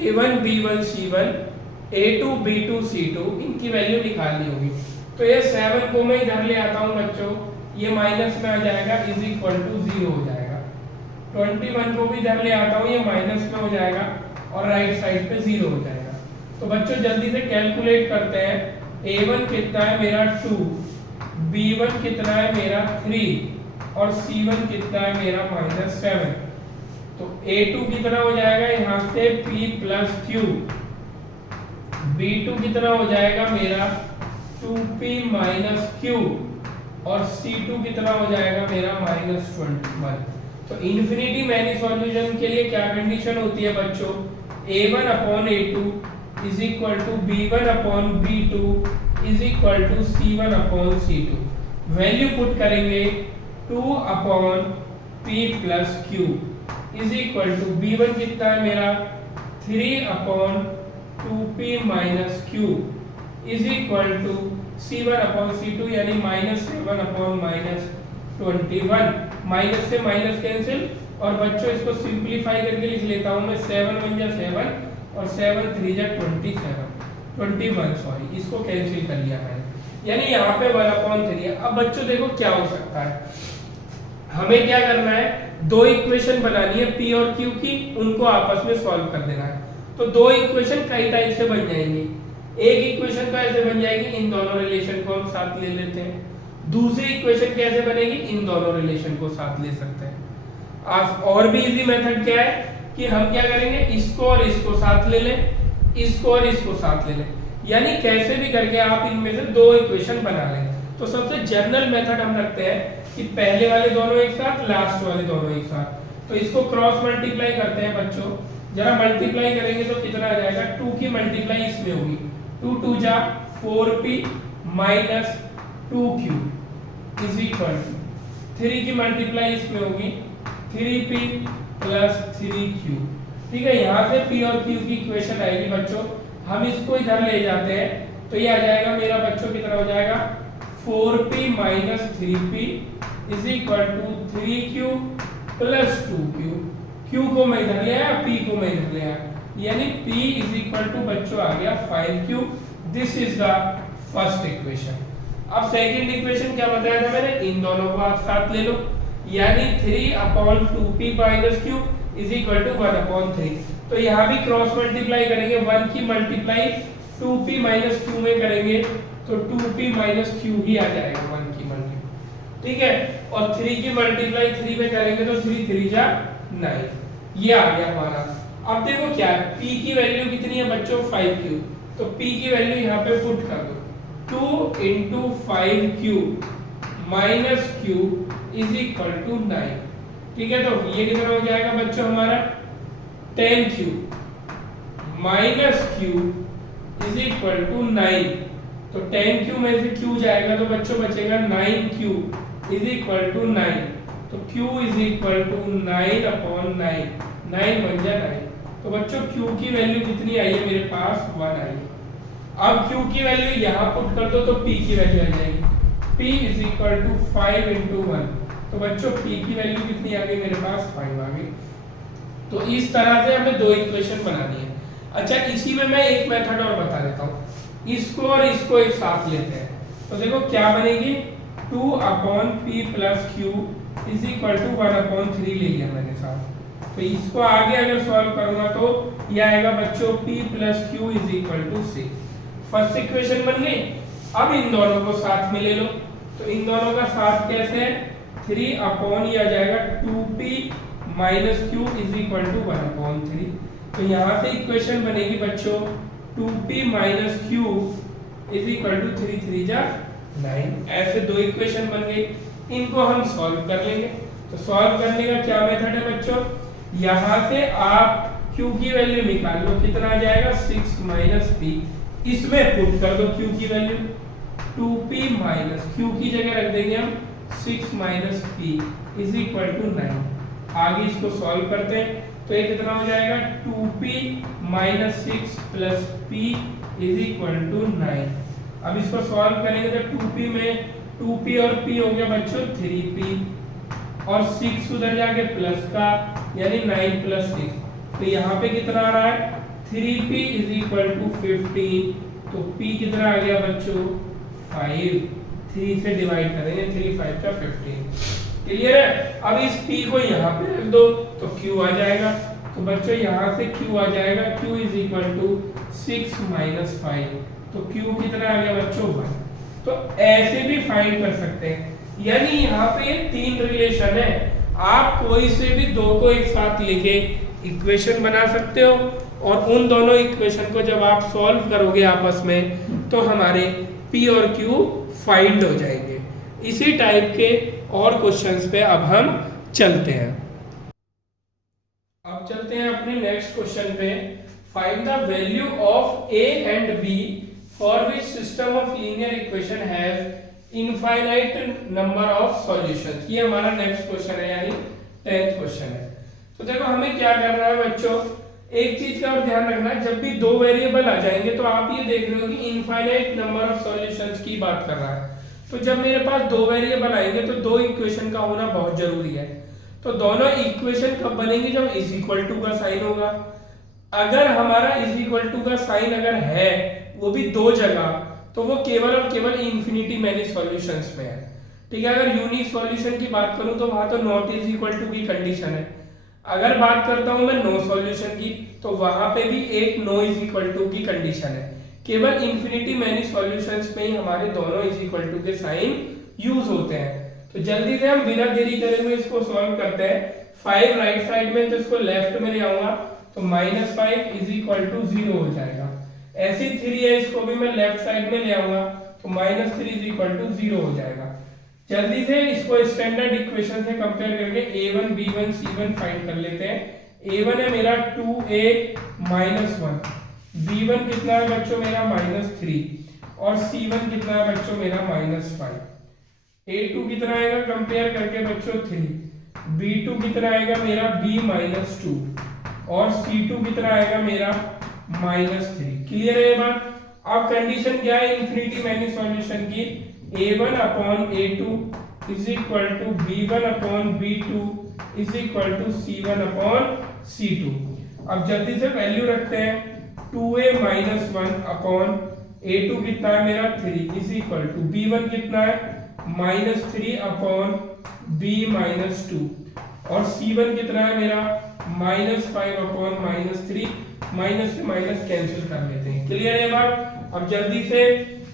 a1 b1 c1 a2 b2 c2, इनकी वैल्यू निकालनी होगी। तो ये 7 को मैं इधर ले आता हूं बच्चों, ये माइनस में आ जाएगा, इज इक्वल टू 0 हो जाएगा। 21 को भी इधर ले आता हूं, ये माइनस में हो जाएगा और राइट साइड पे 0 हो जाएगा। तो बच्चों जल्दी से कैलकुलेट करते हैं, a1 कितना है मेरा 2, b1 कितना है मेरा 3 और c1 कितना है मेरा -7। तो a2 कितना हो जाएगा यहाँ से p प्लस q, b2 कितना हो जाएगा मेरा 2p माइनस q और c2 कितना हो जाएगा मेरा -21। तो इन्फिनिटी मैनी सॉल्यूशन के लिए क्या कंडीशन होती है बच्चों, a1/a2 is equal to b1/b2 is equal to c1/c2। Value put करेंगे 2/p plus q is equal to b1 कितना है मेरा 3/2p minus q is equal to c1/c2 यानी -7/-21। माइनस से माइनस कैंसिल, और बच्चों इसको सिंपलीफाई करके लिख लेता हूं मैं, 7 1 जा 7 और 7 3 जा 21, सॉरी, इसको कैंसिल कर लिया मैंने, यानी यहाँ पे 1/3 है। अब बच्चों देखो क्या हो सकता है, हमें क्या करना है, दो इक्वेशन बनानी है p और q की, उनको आपस में सॉल्व कर देना है। तो दो इक्वेशन कई टाइप से बन जाएंगी। एक इक्वेशन तो ऐसे बन जाएगी, इन दोनों रिलेशन को हम साथ ले लेते हैं। दूसरी इक्वेशन कैसे बनेगी, इन दोनों रिलेशन को साथ ले सकते हैं। आप और भी इजी मेथड क्या है कि हम क्या करेंगे, इसको और इसको साथ ले लें, इसको और इसको साथ ले लें, यानी कैसे भी करके आप इनमें से दो इक्वेशन बना लें। तो सबसे जनरल मेथड हम रखते हैं कि पहले वाले दोनों एक साथ, लास्ट वाले दोनों एक साथ। तो इसको क्रॉस मल्टीप्लाई करते हैं बच्चों, जरा मल्टीप्लाई करेंगे तो कितना आ जाएगा, 2 की मल्टीप्लाई इसमें होगी, 2 2 जा 4p minus 2q is equal to 3 की मल्टीप्लाई इसमें होगी 3p प्लस 3q। ठीक है, यहाँ से p और q की इक्वेशन आएगी बच्चों, हम इसको इधर ले जाते हैं तो ये आ जाएगा मेरा बच्चों कितना हो जाएगा, 4p minus 3p is equal to 3q plus 2q। q को मैं इधर ले आया, p को मैं इधर ले आया, यानी p इज इक्वल टू बच्चों आ गया 5q। This is the first equation. अब सेकंड इक्वेशन क्या बताया था मैंने, इन दोनों को आप साथ ले लो, यानी 3/2p minus q is equal to 1/3। तो यहाँ भी क्रॉस मल्टीप्लाई करेंगे, 1 की मल्टीप्लाई 2p माइनस q में करेंगे तो 2p माइनस q ही आ जाएगा 1 की मल्टीप्लाई। ठीक है, और 3 की मल्टीप्लाई 3 में करेंगे तो 3 3 जा 9, ये आ गया हमारा। अब देखो क्या है, p की वैल्यू कितनी है बच्चों, 5q। तो p की वैल्यू यहाँ पे पुट कर दो, 2 into 5q minus q is equal to 9। ठीक है, तो ये कितना हो जाएगा बच्चों हमारा 10q minus q is equal to 9। तो 10q में से q जाएगा तो बच्चों बचेगा 9q इज इक्वल टू 9। तो q इज इक्वल टू 9/9, 9 बन जा 9। तो बच्चों q की वैल्यू कितनी आई है मेरे पास, 1 आई है। अब q की वैल्यू यहाँ पुट कर दो तो p की वैल्यू आ जाएगी, p is equal to 5 into 1। तो बच्चों p की वैल्यू कितनी आ गई मेरे पास, 5 आ गई। तो इस तरह से हमें दो इक्वेशन बनानी है। अच्छा, इसी में मैं एक मेथड और बता देता हूँ, इसको और इसको एक साथ लेते हैं तो देखो क्या बनेगी, 2/p plus q is equal to 1/3 ले लिया मैंने साथ। तो इसको आगे अगर सॉल्व करूंगा तो ये आएगा बच्चों p plus q is equal to 6। First equation बन गई। अब इन दोनों को साथ में ले लो, तो इन दोनों का साथ कैसे है, 3/, ये आ जाएगा 2p minus q is equal to 1/3। तो यहाँ से इक्वेशन बनेगी बच्चों 2p minus q is equal to 3 3 जा 9। ऐसे दो इक्वेशन बन गई, इनको हम सॉल्व कर लेंगे। तो सॉल्व करने का क्या मेथड है बच्चों, यहाँ से आप q की वैल्यू निकाल लो, कितना आ जाएगा 6 माइनस p, इसमें पुट कर दो q की वैल्यू, 2p माइनस q की जगह रख देंगे हम 6 minus p is equal to 9। आगे इसको सॉल्व करते हैं तो ये कितना हो जाएगा 2p minus 6 plus p is equal to 9। अब इसको सॉल्व करेंगे तो 2p में 2p और p हो गया बच्चों 3p और 6 उधर जाके प्लस का यानी 9 प्लस 6 तो यहाँ पे कितना आ रहा है 3p इज इक्वल टू 15 तो p कितना आ गया बच्चों 5 3 से डिवाइड करेंगे 3 5 का 15 क्लियर है। अब इस p को यहाँ पे रख दो तो q आ जाएगा तो बच्चों यहाँ से q आ जाएगा q is equal to 6 minus 5 तो q कितना आ गया बच्चों 1। तो ऐसे भी फाइंड कर सकते हैं यानी यहाँ पे तीन रिलेशन है आप कोई से भी दो को एक साथ लेके इक्वेशन बना सकते हो और उन दोनों इक्वेशन को जब आप सॉल्व करोगे आपस में तो हमारे p और q फाइंड हो जाएंगे। इसी टाइप के और क्वेश्चंस पे अब हम चलते हैं। अब चलते हैं अपने नेक्स्ट क्वेश्चन पे। Find the value of a and b for which system of linear equation has infinite number of solutions. ये हमारा नेक्स्ट क्वेश्चन है यानी 10th क्वेश्चन है। तो देखो हमें क्या करना है बच्चों, एक चीज का और ध्यान रखना है, जब भी दो वेरिएबल आ जाएंगे तो आप ये देख रहे हो कि इनफाइनाइट नंबर ऑफ सॉल्यूशंस की बात कर रहा है। तो जब मेरे पास दो वेरिएबल आएंगे तो दो इक्वेशन का होना बहुत जरूरी है। तो दोनों इक्वेशन कब बनेंगे, जब इज इक्वल टू का साइन होगा। अगर हमारा इज इक्वल टू का साइन अगर है वो भी दो जगह तो वो केवल और केवल इन्फिनिटी मैनी सॉल्यूशंस में है। ठीक है, अगर यूनिक सॉल्यूशन की बात करूं तो वहां तो नॉट इज इक्वल टू की कंडीशन है। अगर बात करता हूं मैं नो सॉल्यूशन की तो वहां पे भी एक नो इज इक्वल टू की कंडीशन है। केवल इन्फिनिटी मैनी सॉल्यूशंस में ही हमारे दोनों इज इक्वल टू के साइन यूज होते हैं। तो जल्दी से हम बिना देरी करे हुए इसको सॉल्व करते हैं। 5 राइट साइड में तो इसको लेफ्ट में ले आऊंगा तो -5 इज इक्वल टू 0 हो जाएगा। ऐसे 3 है इसको भी मैं लेफ्ट साइड में ले आऊंगा तो -3 इज इक्वल टू 0 हो जाएगा। जल्दी से इसको स्टैंडर्ड इक्वेशन से कंपेयर करके a1 b1 c1 फाइंड कर लेते हैं। a1 है मेरा 2a -1, b1 कितना है बच्चों मेरा -3 और c1 कितना है बच्चों मेरा -5। a2 कितना आएगा कंपेयर करके बच्चों 3, b2 कितना आएगा मेरा b-2 और c2 कितना आएगा मेरा -3। क्लियर है ये बात। अब कंडीशन क्या है इन्फिनिटी मैनी सॉल्यूशन की, a1 upon a2 is equal to b1 upon b2 is equal to c1 upon c2। अब जल्दी से वैल्यू रखते हैं 2a -1 अपॉन a2 कितना है मेरा 3 इज इक्वल टू b1 कितना है -3 अपॉन b-2 और c1 कितना है मेरा -5 अपॉन -3, माइनस से माइनस कैंसिल कर लेते हैं। क्लियर है बात। अब जल्दी से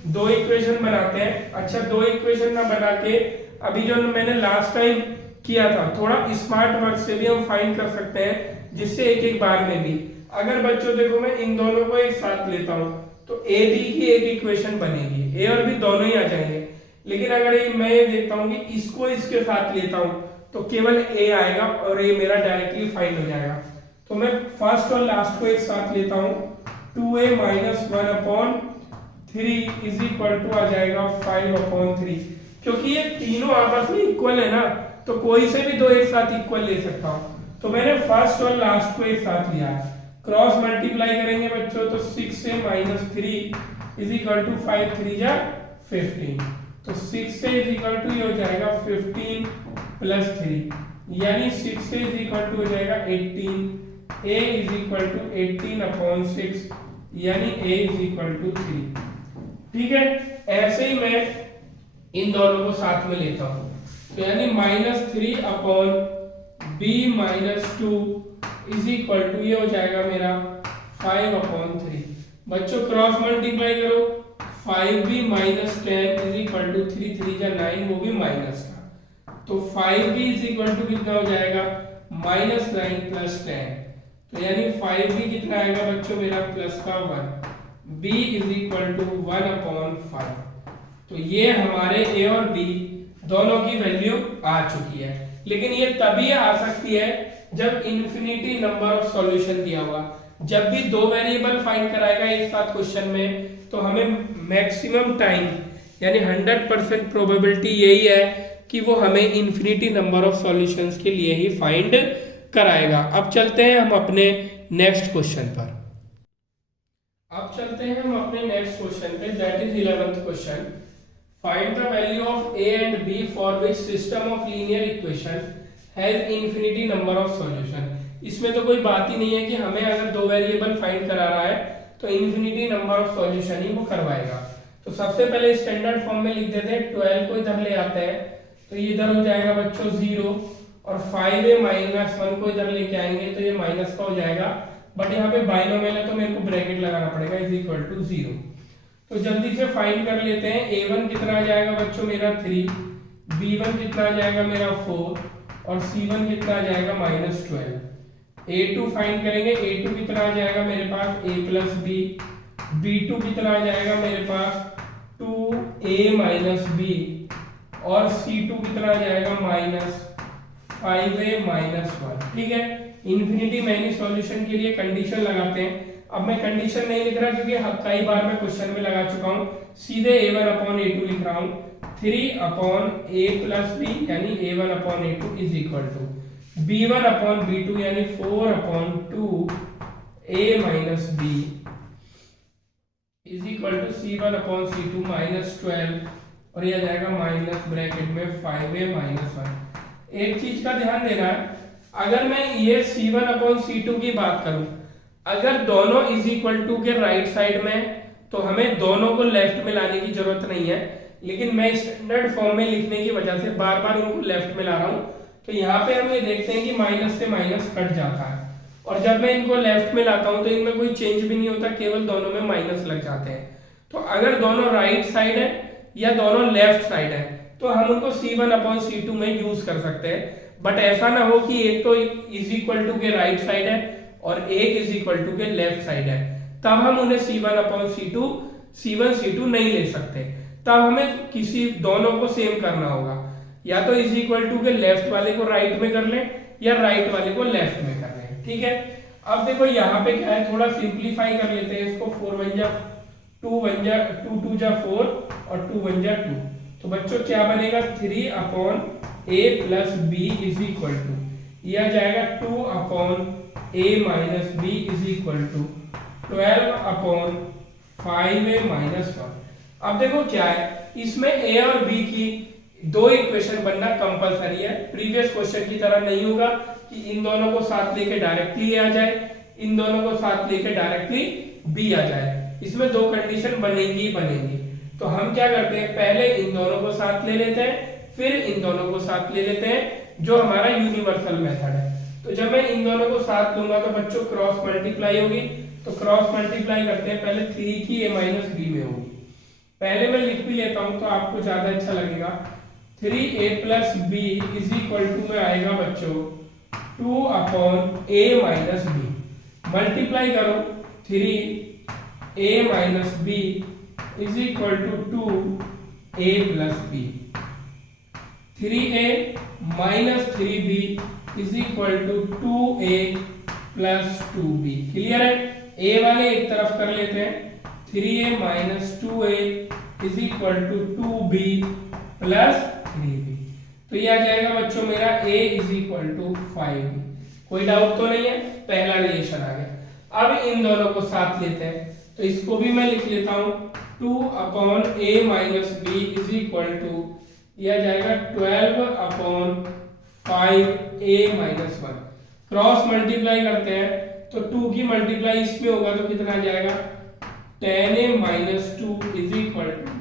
दो इक्वेशन बनाते हैं। अच्छा दो इक्वेशन ना बना के अभी जो मैंने लास्ट टाइम किया था थोड़ा स्मार्ट वर्क से भी हम फाइंड कर सकते हैं, जिससे एक एक बार में भी। अगर बच्चों देखो मैं इन दोनों को एक साथ लेता हूं तो ए बी की एक इक्वेशन बनेगी, ए और बी दोनों ही आ जाएंगे। लेकिन अगर मैं ये देखता हूं कि इसको इसके साथ लेता हूं तो केवल ए आएगा और ए मेरा डायरेक्टली फाइंड हो जाएगा। तो मैं फर्स्ट और लास्ट को एक साथ लेता हूं 2a -1 upon 3 is equal to आ जाएगा 5 अपॉन 3। क्योंकि ये तीनों आपस में इक्वल है ना तो कोई से भी दो एक साथ इक्वल ले सकता हूं। तो मैंने फर्स्ट और लास्ट को एक साथ लिया है, क्रॉस मल्टीप्लाई करेंगे बच्चों तो 6 से -3 इज इक्वल टू 5 3 जा 15। तो 6 से इज इक्वल टू ये हो जाएगा 15 प्लस 3 यानी 6 से इज इक्वल टू हो जाएगा 18, a is equal to 18 upon 6 यानी a इज इक्वल टू 3। ठीक है, ऐसे ही मैं इन दोनों को साथ में लेता हूं तो यानी -3 upon b-2 is equal to ये हो जाएगा मेरा 5 अपॉन 3। बच्चों क्रॉस मल्टीप्लाई करो 5b -10 इज इक्वल टू 3 3 जा 9 वो भी माइनस का तो 5b इज इक्वल टू कितना हो जाएगा -9 प्लस 10। तो यानी 5b कितना आएगा बच्चों मेरा प्लस का 1, b is equal to 1 upon 5। तो ये हमारे a और b दोनों की वैल्यू आ चुकी है। लेकिन ये तभी आ सकती है जब इन्फिनिटी नंबर ऑफ सॉल्यूशन दिया हुआ। जब भी दो वेरिएबल फाइंड कराएगा एक साथ क्वेश्चन में तो हमें मैक्सिमम टाइम यानी 100% प्रोबेबिलिटी यही है कि वो हमें इन्फिनिटी नंबर ऑफ सॉल्यूशंस के लिए ही फाइंड कराएगा। अब चलते हैं हम अपने नेक्स्ट क्वेश्चन पर। अब चलते हैं हम अपने नेक्स्ट क्वेश्चन पे, that is 11th question. Find the value of a and b for which system of linear equation has infinity number of solution. इसमें तो कोई बात ही नहीं है कि हमें अगर दो वेरिएबल फाइंड करा रहा है तो इन्फिनिटी नंबर ऑफ सॉल्यूशन ही वो करवाएगा। तो सबसे पहले स्टैंडर्ड फॉर्म में लिख देते हैं, 12 को इधर ले आते हैं तो ये इधर हो जाएगा बच्चों 0, और 5a माइनस 1 को इधर लेके आएंगे तो ये माइनस का हो जाएगा, बट यहाँ पे बाइनोमियल है तो मेरे को ब्रैकेट लगाना पड़ेगा, इज इक्वल टू 0। तो जल्दी से फाइंड कर लेते हैं। a1 कितना आ जाएगा बच्चों मेरा 3, b1 कितना आ जाएगा मेरा 4, और c1 कितना आ जाएगा -12। a2 फाइंड करेंगे, a2 कितना आ जाएगा मेरे पास a प्लस b, b2 कितना आ जाएगा मेरे पास 2a माइनस b, और c2 कितना आ जाएगा -5a माइनस 1। ठीक है, इन्फिनिटी मैनी सॉल्यूशन के लिए कंडीशन लगाते हैं। अब मैं कंडीशन नहीं लिख रहा क्योंकि कई बार मैं क्वेश्चन में लगा चुका हूं, सीधे a1 अपॉन a2 लिख रहा हूं। 3 अपॉन a प्लस b यानी a1 upon a2 is equal to b1 upon b2 यानी 4 upon 2 a minus b is equal to c1 upon c2 -12, और यह जाएगा माइनस ब्रैकेट में 5a माइनस 1। एक चीज का ध्यान देना है, अगर मैं ये c1 अपॉन c2 की बात करूं, अगर दोनों इज इक्वल टू के राइट साइड में तो हमें दोनों को लेफ्ट में लाने की जरूरत नहीं है, लेकिन मैं स्टैंडर्ड फॉर्म में लिखने की वजह से बार बार उनको लेफ्ट में ला रहा हूं। तो यहाँ पे हम ये देखते हैं कि माइनस से माइनस कट जाता है, और जब मैं इनको लेफ्ट में लाता हूं तो इनमें कोई चेंज भी नहीं होता, केवल दोनों में माइनस लग जाते हैं। तो अगर दोनों राइट साइड है या दोनों लेफ्ट साइड है तो हम उनको c1 अपॉन c2 में यूज कर सकते हैं, बट ऐसा ना हो कि एक तो इज इक्वल टू के राइट साइड है और एक इज इक्वल टू के लेफ्ट साइड है, तब हम उन्हें c1 अपॉन c1 c2 नहीं ले सकते। तब हमें किसी दोनों को सेम करना होगा, या तो इज इक्वल टू के लेफ्ट वाले को राइट में कर लें या राइट वाले को लेफ्ट में कर लें। ठीक है, अब देखो यहाँ पे क्या है, थोड़ा सिंप्लीफाई कर लेते हैं इसको। 4 1 जा 2 1 जा 2 2 जा 4 और 2 1 जा 2, तो बच्चों क्या बनेगा 3 upon a plus b is equal to, यह जाएगा 2 upon a minus b is equal to 12 upon 5a minus 1। अब देखो क्या है, इसमें a और b की दो इक्वेशन बनना कंपलसरी है। प्रीवियस क्वेश्चन की तरह नहीं होगा कि इन दोनों को साथ लेके डायरेक्टली a आ जाए, इन दोनों को साथ लेके डायरेक्टली b आ जाए। इसमें दो कंडीशन बनेगी ही बनेगी। तो हम क्या करते हैं, पहले इन दोनों को साथ ले लेते हैं, फिर इन दोनों को साथ ले लेते हैं, जो हमारा यूनिवर्सल मेथड है। तो जब मैं इन दोनों को साथ लूंगा तो बच्चों क्रॉस मल्टीप्लाई होगी, तो क्रॉस मल्टीप्लाई करते हैं, पहले 3 की a माइनस b में होगी। पहले मैं लिख भी लेता हूं तो आपको ज्यादा अच्छा लगेगा। 3a plus b is equal to में आएगा बच्चों 2 upon a minus b, multiply करो 3a minus b is equal to 2a plus b। 3a minus 3b is equal to 2a plus 2b। Clear है, a वाले एक तरफ कर लेते हैं, 3a minus 2a is equal to 2b plus 3b। तो ये आ जाएगा बच्चों मेरा a is equal to 5b। कोई डाउट तो नहीं है, पहला रिलेशन आ गया। अब इन दोनों को साथ लेते हैं, तो इसको भी मैं लिख लेता हूं 2 upon a minus b is equal to, यह जाएगा 12 upon 5a minus 1। Cross multiply करते हैं तो 2 की मल्टीप्लाई इसमें होगा तो कितना आ जाएगा 10a minus 2 is equal to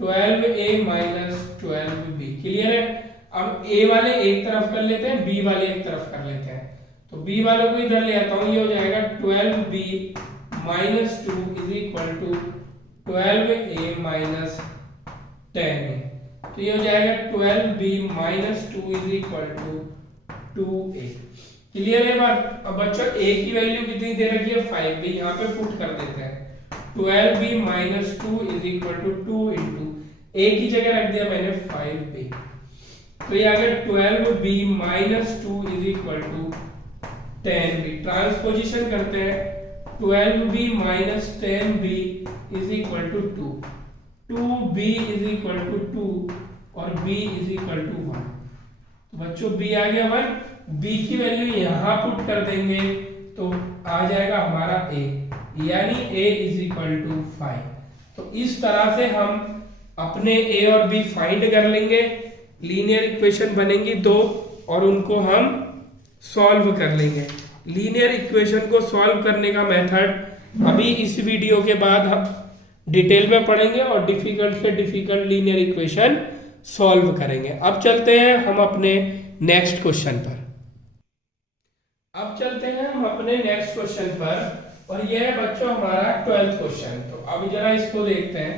12a minus 12b। Clear है, अब a वाले एक तरफ कर लेते हैं, b वाले एक तरफ कर लेते हैं। तो b वालों को इधर ले आता हूं, ये हो जाएगा 12b minus 2 is equal to 12a minus 10a। तो ये हो जाएगा 12b minus 2 is equal to 2a। Clear है बात। अब बच्चों a की वैल्यू कितनी दे रखी है 5b, यहाँ पे पुट कर देते हैं 12b minus 2 is equal to 2 into a की जगह रख दिया मैंने 5b, तो ये आ गया 12b minus 2 is equal to 10b। Transposition करते हैं, 12b minus 10b is equal to 2, 2b is equal to 2 और b इज इक्वल टू 1। तो बच्चों b आ गया 1, b की वैल्यू यहाँ पुट कर देंगे तो आ जाएगा हमारा a, यानी a इज इक्वल टू 5। तो इस तरह से हम अपने a और b फाइंड कर लेंगे, लीनियर इक्वेशन बनेंगी दो और उनको हम सॉल्व कर लेंगे। लीनियर इक्वेशन को सॉल्व करने का मेथड अभी इस वीडियो के बाद हम डिटेल में पढ़ेंगे और डिफिकल्ट से डिफिकल्ट लीनियर इक्वेशन सॉल्व करेंगे। अब चलते हैं हम अपने नेक्स्ट क्वेश्चन पर। अब चलते हैं हम अपने नेक्स्ट क्वेश्चन पर और यह है बच्चों हमारा 12th क्वेश्चन। तो अब जरा इसको देखते हैं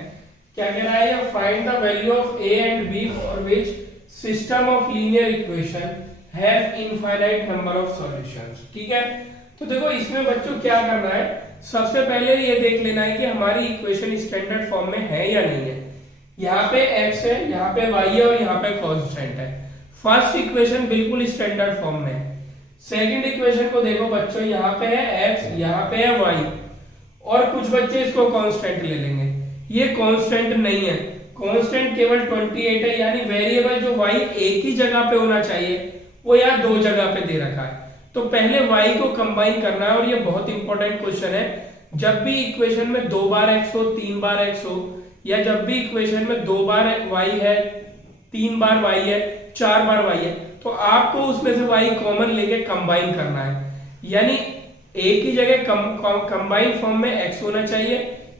क्या कह रहा है। Find the value of a and b for which system of linear equation have infinite number of solutions. ठीक है, तो देखो इसमें बच्चों क्या करना है, सबसे पहले ये देख लेना है कि हमारी इक्वेशन स्टैंडर्ड फॉर्म में है या नहीं है। यहाँ पे x है, यहाँ पे y है और यहाँ पे कांस्टेंट है। फर्स्ट इक्वेशन बिल्कुल स्टैंडर्ड फॉर्म में है। सेकंड इक्वेशन को देखो बच्चों, यहाँ पे है x, यहाँ पे है y और कुछ बच्चे इसको कांस्टेंट ले लेंगे। ये कांस्टेंट नहीं है, कांस्टेंट केवल 28 है, यानी वेरिएबल जो y एक ही जगह पे होना चाहिए वो यहाँ दो जगह पे दे रखा है। तो पहले y को कंबाइन करना है और ये बहुत इंपॉर्टेंट क्वेश्चन है। जब भी इक्वेशन में 2 बार x हो, 3 बार x हो, या जब भी इक्वेशन में 2 बार y है, 3 बार y है, 4 बार y है, तो आपको उसमें से y कॉमन लेके कंबाइन करना है। यानी एक ही जगह कंबाइन फॉर्म में x होना चाहिए,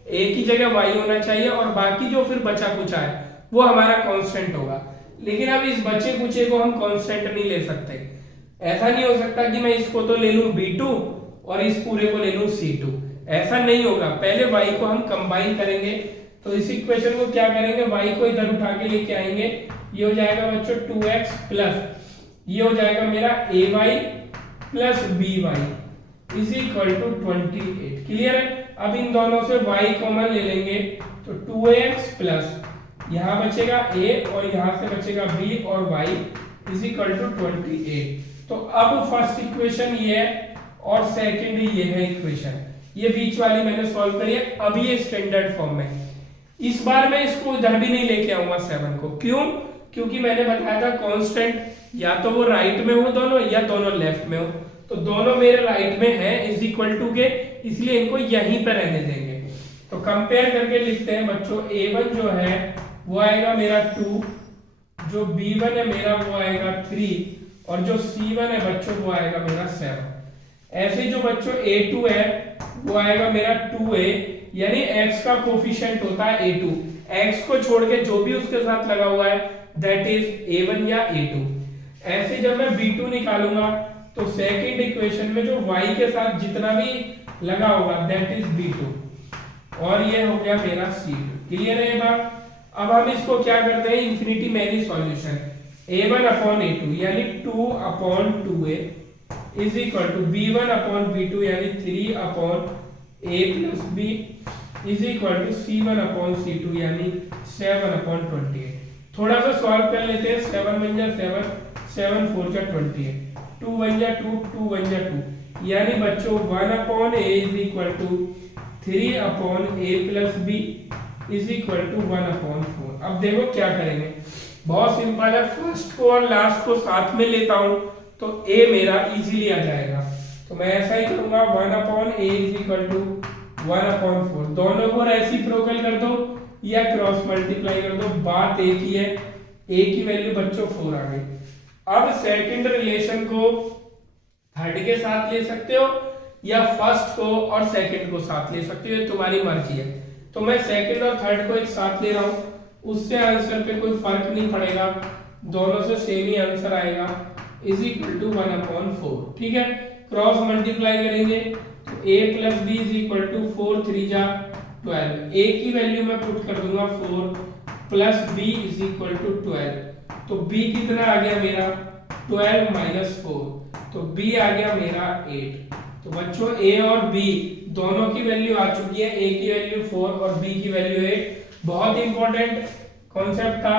एक ही जगह y होना चाहिए और बाकी जो फिर बचा कुचा है वो हमारा कांस्टेंट होगा। लेकिन अब इस बचे कुचे को हम कांस्टेंट नहीं ले सकते। ऐसा नहीं हो सकता कि मैं इसको तो ले लूं b2 और इस पूरे को ले लूं c2, ऐसा नहीं होगा। पहले y को हम कंबाइन करेंगे। तो इस इक्वेशन को क्या करेंगे, y को इधर उठा के लेके आएंगे, ये हो जाएगा बच्चों 2x प्लस ये हो जाएगा मेरा ay plus by is equal to 28। Clear है। अब इन दोनों से y कॉमन ले लेंगे तो 2ax प्लस यहाँ बचेगा a और यहाँ से बचेगा b और y इज इक्वल टू 28। तो अब फर्स्ट इक्वेशन ये है और सेकंड ये है इक्वेशन, ये बीच वाली मैंने सॉल्व करी है। अब ये स्टैंडर्ड फॉर्म में, इस बार मैं इसको इधर भी नहीं लेके आऊंगा 7 को। क्यों? क्योंकि मैंने बताया था कांस्टेंट या तो वो राइट में हो दोनों या दोनों लेफ्ट में हो। तो दोनों मेरे राइट में है इज इक्वल टू के, इसलिए इनको यहीं पर रहने देंगे। तो कंपेयर करके लिखते हैं बच्चों, a1 जो है वो आएगा मेरा 2, जो b1 है मेरा वो आएगा 3 और जो c1 है बच्चों वो आएगा मेरा 7। ऐसे जो बच्चों a2 है वो आएगा मेरा 2a, यानी x का कोफिशिएंट होता है a2। x को छोड़ के जो भी उसके साथ लगा हुआ है दैट इज a1 या a2। ऐसे जब मैं b2 निकालूंगा तो सेकंड इक्वेशन में जो y के साथ जितना भी लगा होगा दैट इज b2 और ये हो गया मेरा c2। क्लियर है ये बात। अब हम इसको क्या करते हैं, infinity many solution a1 upon a2 यानी 2 upon 2a is equal to b1 upon b2 यानी 3 upon a plus b is equal to c1 upon c2 यानी 7 अपॉन 28। थोड़ा सा सॉल्व कर लेते हैं। 7 1 जा 7, 7 4 जा 28, 2 1 जा 2, 2 1 जा 2 यानी बच्चों 1 upon a is equal to 3 upon a plus b is equal to 1 upon 4। अब देखो क्या करेंगे, बहुत सिंपल है। फर्स्ट को और लास्ट को साथ में लेता हूं तो a मेरा इजीली आ जाएगा। तो मैं ऐसा ही करूंगा, 1 upon a is equal to 1 upon 4। दोनों को रेसिप्रोकल कर दो या क्रॉस मल्टीप्लाई कर दो, बात एक ही है। a की वैल्यू बच्चों 4 आ गई। अब सेकंड रिलेशन को थर्ड के साथ ले सकते हो या फर्स्ट को और सेकंड को साथ ले सकते हो, ये तुम्हारी मर्जी है। तो मैं सेकंड और थर्ड को एक साथ ले रहा हूं, उससे आंसर पे कोई फर्क नहीं पड़ेगा, दोनों से सेम ही आंसर आएगा इज इक्वल टू 1 अपॉन 4। ठीक है, क्रॉस मल्टीप्लाई करेंगे तो a plus b is equal to 4 3 जा 12। a की वैल्यू मैं पुट कर दूंगा 4 plus b is equal to 12। तो b कितना आ गया मेरा 12 माइनस 4, तो b आ गया मेरा 8। तो बच्चों a और b दोनों की वैल्यू आ चुकी है, a की वैल्यू 4 और b की वैल्यू 8। बहुत इंपॉर्टेंट कॉन्सेप्ट था।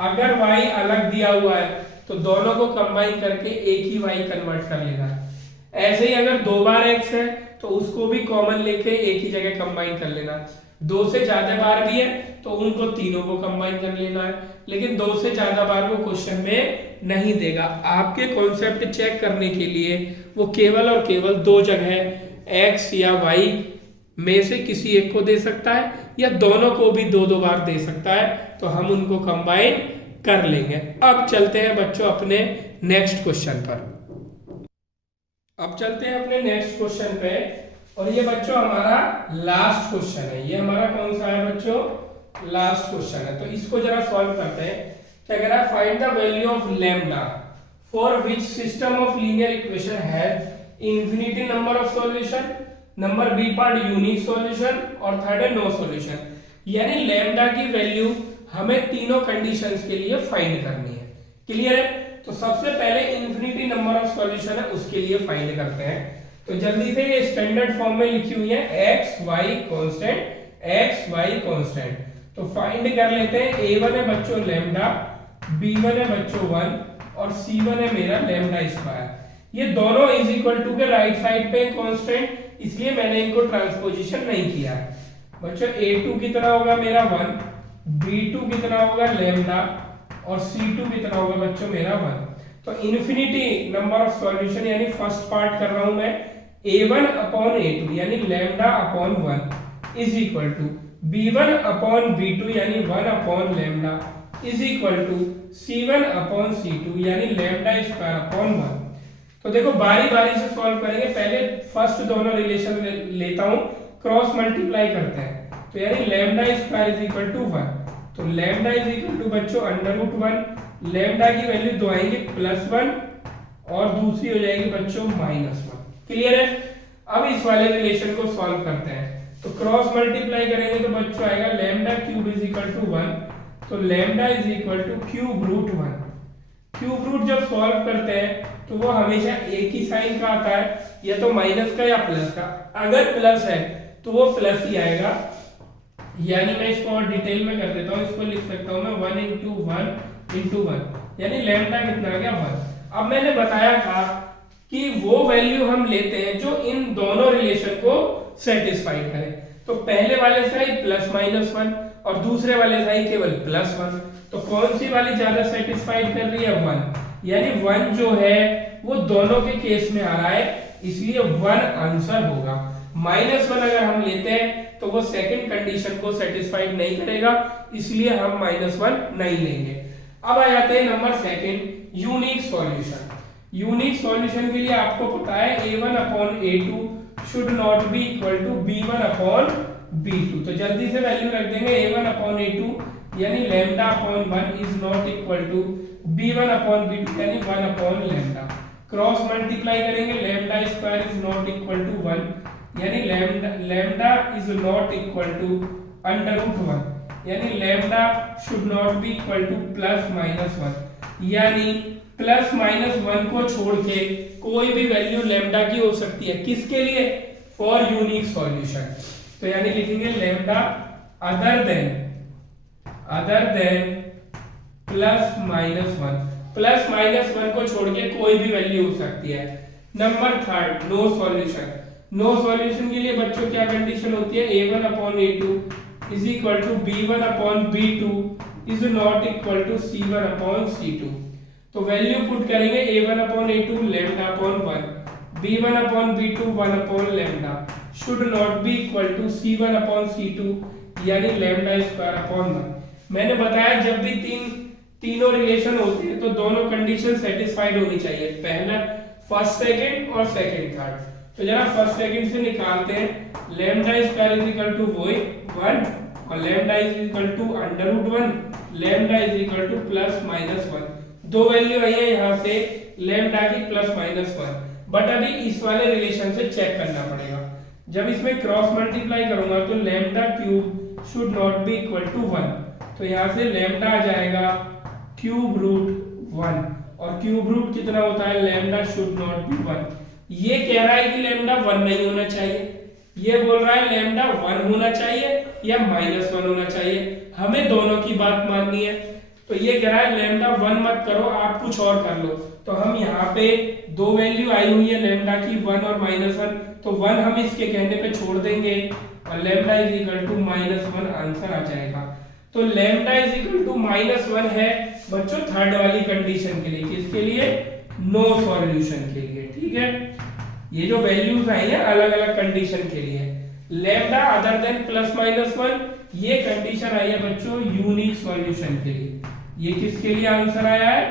अगर y अलग दिया हुआ है तो दोनों को कंबाइन करके एक ही y कन्वर्ट कर लेना। ऐसे ही अगर 2 बार x है तो उसको भी कॉमन लेके एक ही जगह कंबाइन कर लेना। 2 से ज्यादा बार भी है तो उनको तीनों को कंबाइन कर लेना है, लेकिन 2 से ज्यादा बार वो क्वेश्चन में नहीं देगा। आपके कॉन्सेप्ट चेक करने के लिए वो केवल और केवल 2 जगह x या y में से किसी एक को दे सकता है या दोनों को भी 2-2 बार दे सकता है, तो हम उनको कंबाइन कर लेंगे। अब चलते हैं बच्चों अपने नेक्स्ट क्वेश्चन पर। अब चलते हैं अपने नेक्स्ट क्वेश्चन पे, और ये बच्चों हमारा लास्ट क्वेश्चन है। ये हमारा कौन सा है बच्चों? लास्ट क्वेश्चन है। तो इसको जरा सॉल्व करते हैं। क्या कह रहा है? Find the value of lambda for which system of linear equation has infinity number of solution, number B part unique solution और थर्ड है नो सॉल्यूशन। यानी लैम्डा की वैल्यू हमें तीनों कंडीशंस के लिए फाइंड करनी है। क्लियर है? तो सबसे पहले इन्फिनिटी नंबर ऑफ सॉल्यूशन है उसके लिए फाइंड करते हैं। तो जल्दी से ये स्टैंडर्ड फॉर्म में लिखी हुई है x y constant, x y constant. तो फाइंड कर लेते हैं। a1 है बच्चों लैम्डा, b1 है बच्चों 1 और c1 है मेरा लैम्डा स्क्वायर। ये दोनों इज इक्वल टू के राइट साइड पे कांस्टेंट, इसलिए मैंने इनको ट्रांसपोजिशन नहीं किया बच्चों। a2 कितना होगा मेरा 1, b2 कितना होगा लैम्डा और c2 कितना होगा बच्चों मेरा 1। तो इन्फिनिटी नंबर ऑफ सॉल्यूशन यानी फर्स्ट पार्ट कर रहा हूं मैं a1 अपॉन a2 यानी lambda upon 1 is equal to b1 upon b2 यानी 1 upon lambda is equal to c1 upon c2 यानी लैम्डा स्क्वायर अपॉन 1। तो देखो बारी बारी से सॉल्व करेंगे। पहले फर्स्ट दोनों रिलेशन लेता हूं, क्रॉस मल्टीप्लाई करते हैं। तो यानी lambda square is equal to 1, तो लैम्डा इज इक्वल टू बच्चों अंडर रूट 1। लैम्डा की वैल्यू दो आएंगे +1 और दूसरी हो जाएगी बच्चों -1। क्लियर है? अब इस वाले रिलेशन को सॉल्व करते हैं। तो क्रॉस मल्टीप्लाई करेंगे तो बच्चों आएगा lambda cube is equal to 1, तो lambda is equal to cube root 1। Cube root जब सॉल्व करते हैं तो वो हमेशा एक ही साइन का आता है, या तो माइनस का या प्लस का। अगर प्लस है तो वो प्लस ही आएगा। यानी मैं इसको और डिटेल में कर देता हूं, इसको लिख सकता हूं मैं 1 इंटू 1 यानी लैम्डा कितना आ गया 1। अब मैंने बताया था कि वो वैल्यू हम लेते हैं जो इन दोनों रिलेशन को सेटिस्फाई करे। तो पहले वाले साइड +-1 और दूसरे वाले साइड केवल +1। तो कौन सी वाली ज्यादा सेटिस्फाइड कर रही है? 1। यानी 1 जो है वो दोनों के केस में आ रहा है, इसलिए 1 आंसर होगा। -1 अगर हम लेते हैं तो वो सेकंड कंडीशन को सेटिस्फाइड नहीं करेगा, इसलिए हम -1 नहीं लेंगे। अब आ जाते हैं number second, unique solution. Unique solution के लिए आपको पता है a1 upon a2 should not be equal to b1 upon b2। तो जल्दी से वैल्यू रख देंगे a1 अपॉन a2 यानी lambda upon 1 is not equal to b1 upon b2 यानी 1 अपॉन लैम्डा। क्रॉस मल्टीप्लाई करेंगे lambda square is not equal to 1 यानी lambda is not equal to under root 1 यानी lambda should not be equal to +-1 यानी +-1 को छोड़ के कोई भी वैल्यू लैम्डा की हो सकती है। किसके लिए? For unique solution. तो यानी लिखेंगे लैम्डा अदर देन +-1। +-1 को छोड़ के कोई भी वैल्यू हो सकती है। Number third, no solution. No solution के लिए बच्चों क्या कंडीशन होती है? a1 upon a2 is equal to b1 upon b2 is not equal to c1 upon c2। तो वैल्यू पुट करेंगे a1 upon a2 lambda upon 1, b1 upon b2 1 upon lambda should not be equal to c1 upon c2 यानी lambda square upon 1। मैंने बताया जब भी तीनों relation होते हैं तो दोनों कंडीशन सेटिस्फाइड होनी चाहिए, पहला फर्स्ट सेकंड और सेकंड थर्ड। तो जरा फर्स्ट सेकंड से निकालते हैं। Lambda square is equal to 1 और lambda is equal to under root 1, lambda is equal to +-1। दो वैल्यू आई है यहाँ से लैम्डा की +-1, बट अभी इस वाले रिलेशन से चेक करना पड़ेगा। जब इसमें क्रॉस मल्टीप्लाई करूंगा तो lambda cube should not be equal to 1, तो यहाँ से लैम्डा आ जाएगा क्यूब रूट 1 और क्यूब रूट कितना होता है? Lambda should not B 1। ये कह रहा है कि लैम्डा 1 नहीं होना चाहिए, ये बोल रहा है लैम्डा 1 होना चाहिए या -1 होना चाहिए। हमें दोनों की बात माननी है। तो ये कह रहा है लैम्डा 1 मत करो, आप कुछ और कर लो। तो हम यहाँ पे दो वैल्यू आई हुई है लैम्डा की 1 और -1, तो 1 हम इसके कहने पे छोड़ देंगे और lambda is equal to -1 answer आ जाएगा। तो लैम्डा इज इक्वल टू -1 है बच्चों थर्ड वाली कंडीशन के लिए, किसके लिए? नो सॉल्यूशन के लिए। ठीक है, ये जो वैल्यूज आई है अलग अलग कंडीशन के लिए। लैम्डा अदर देन +-1 ये कंडीशन आई है बच्चों यूनिक सॉल्यूशन के लिए। ये किसके लिए आंसर आया है?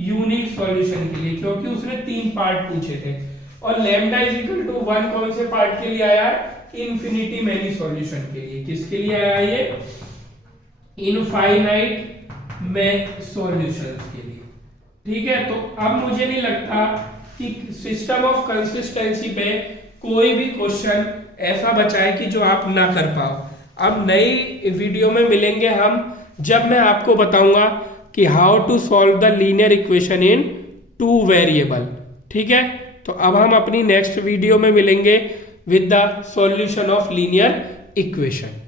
यूनिक सॉल्यूशन के लिए, क्योंकि उसने 3 पार्ट पूछे थे। और लैम्डा इज इक्वल टू 1 कौन से पार्ट के लिए आया है? इन्फिनिटी मैनी सॉल्यूशन के लिए। किसके लिए आया ये? इनफाइनाइट में सॉल्यूशंस के लिए। ठीक है, तो अब मुझे नहीं लगता कि सिस्टम ऑफ कंसिस्टेंसी पे कोई भी क्वेश्चन ऐसा बचा है कि जो आप ना कर पाओ। अब नई वीडियो में मिलेंगे हम, जब मैं आपको बताऊंगा कि how to solve the linear equation in 2 variable. ठीक है, तो अब हम अपनी नेक्स्ट वीडियो में मिलेंगे with the solution of linear equation.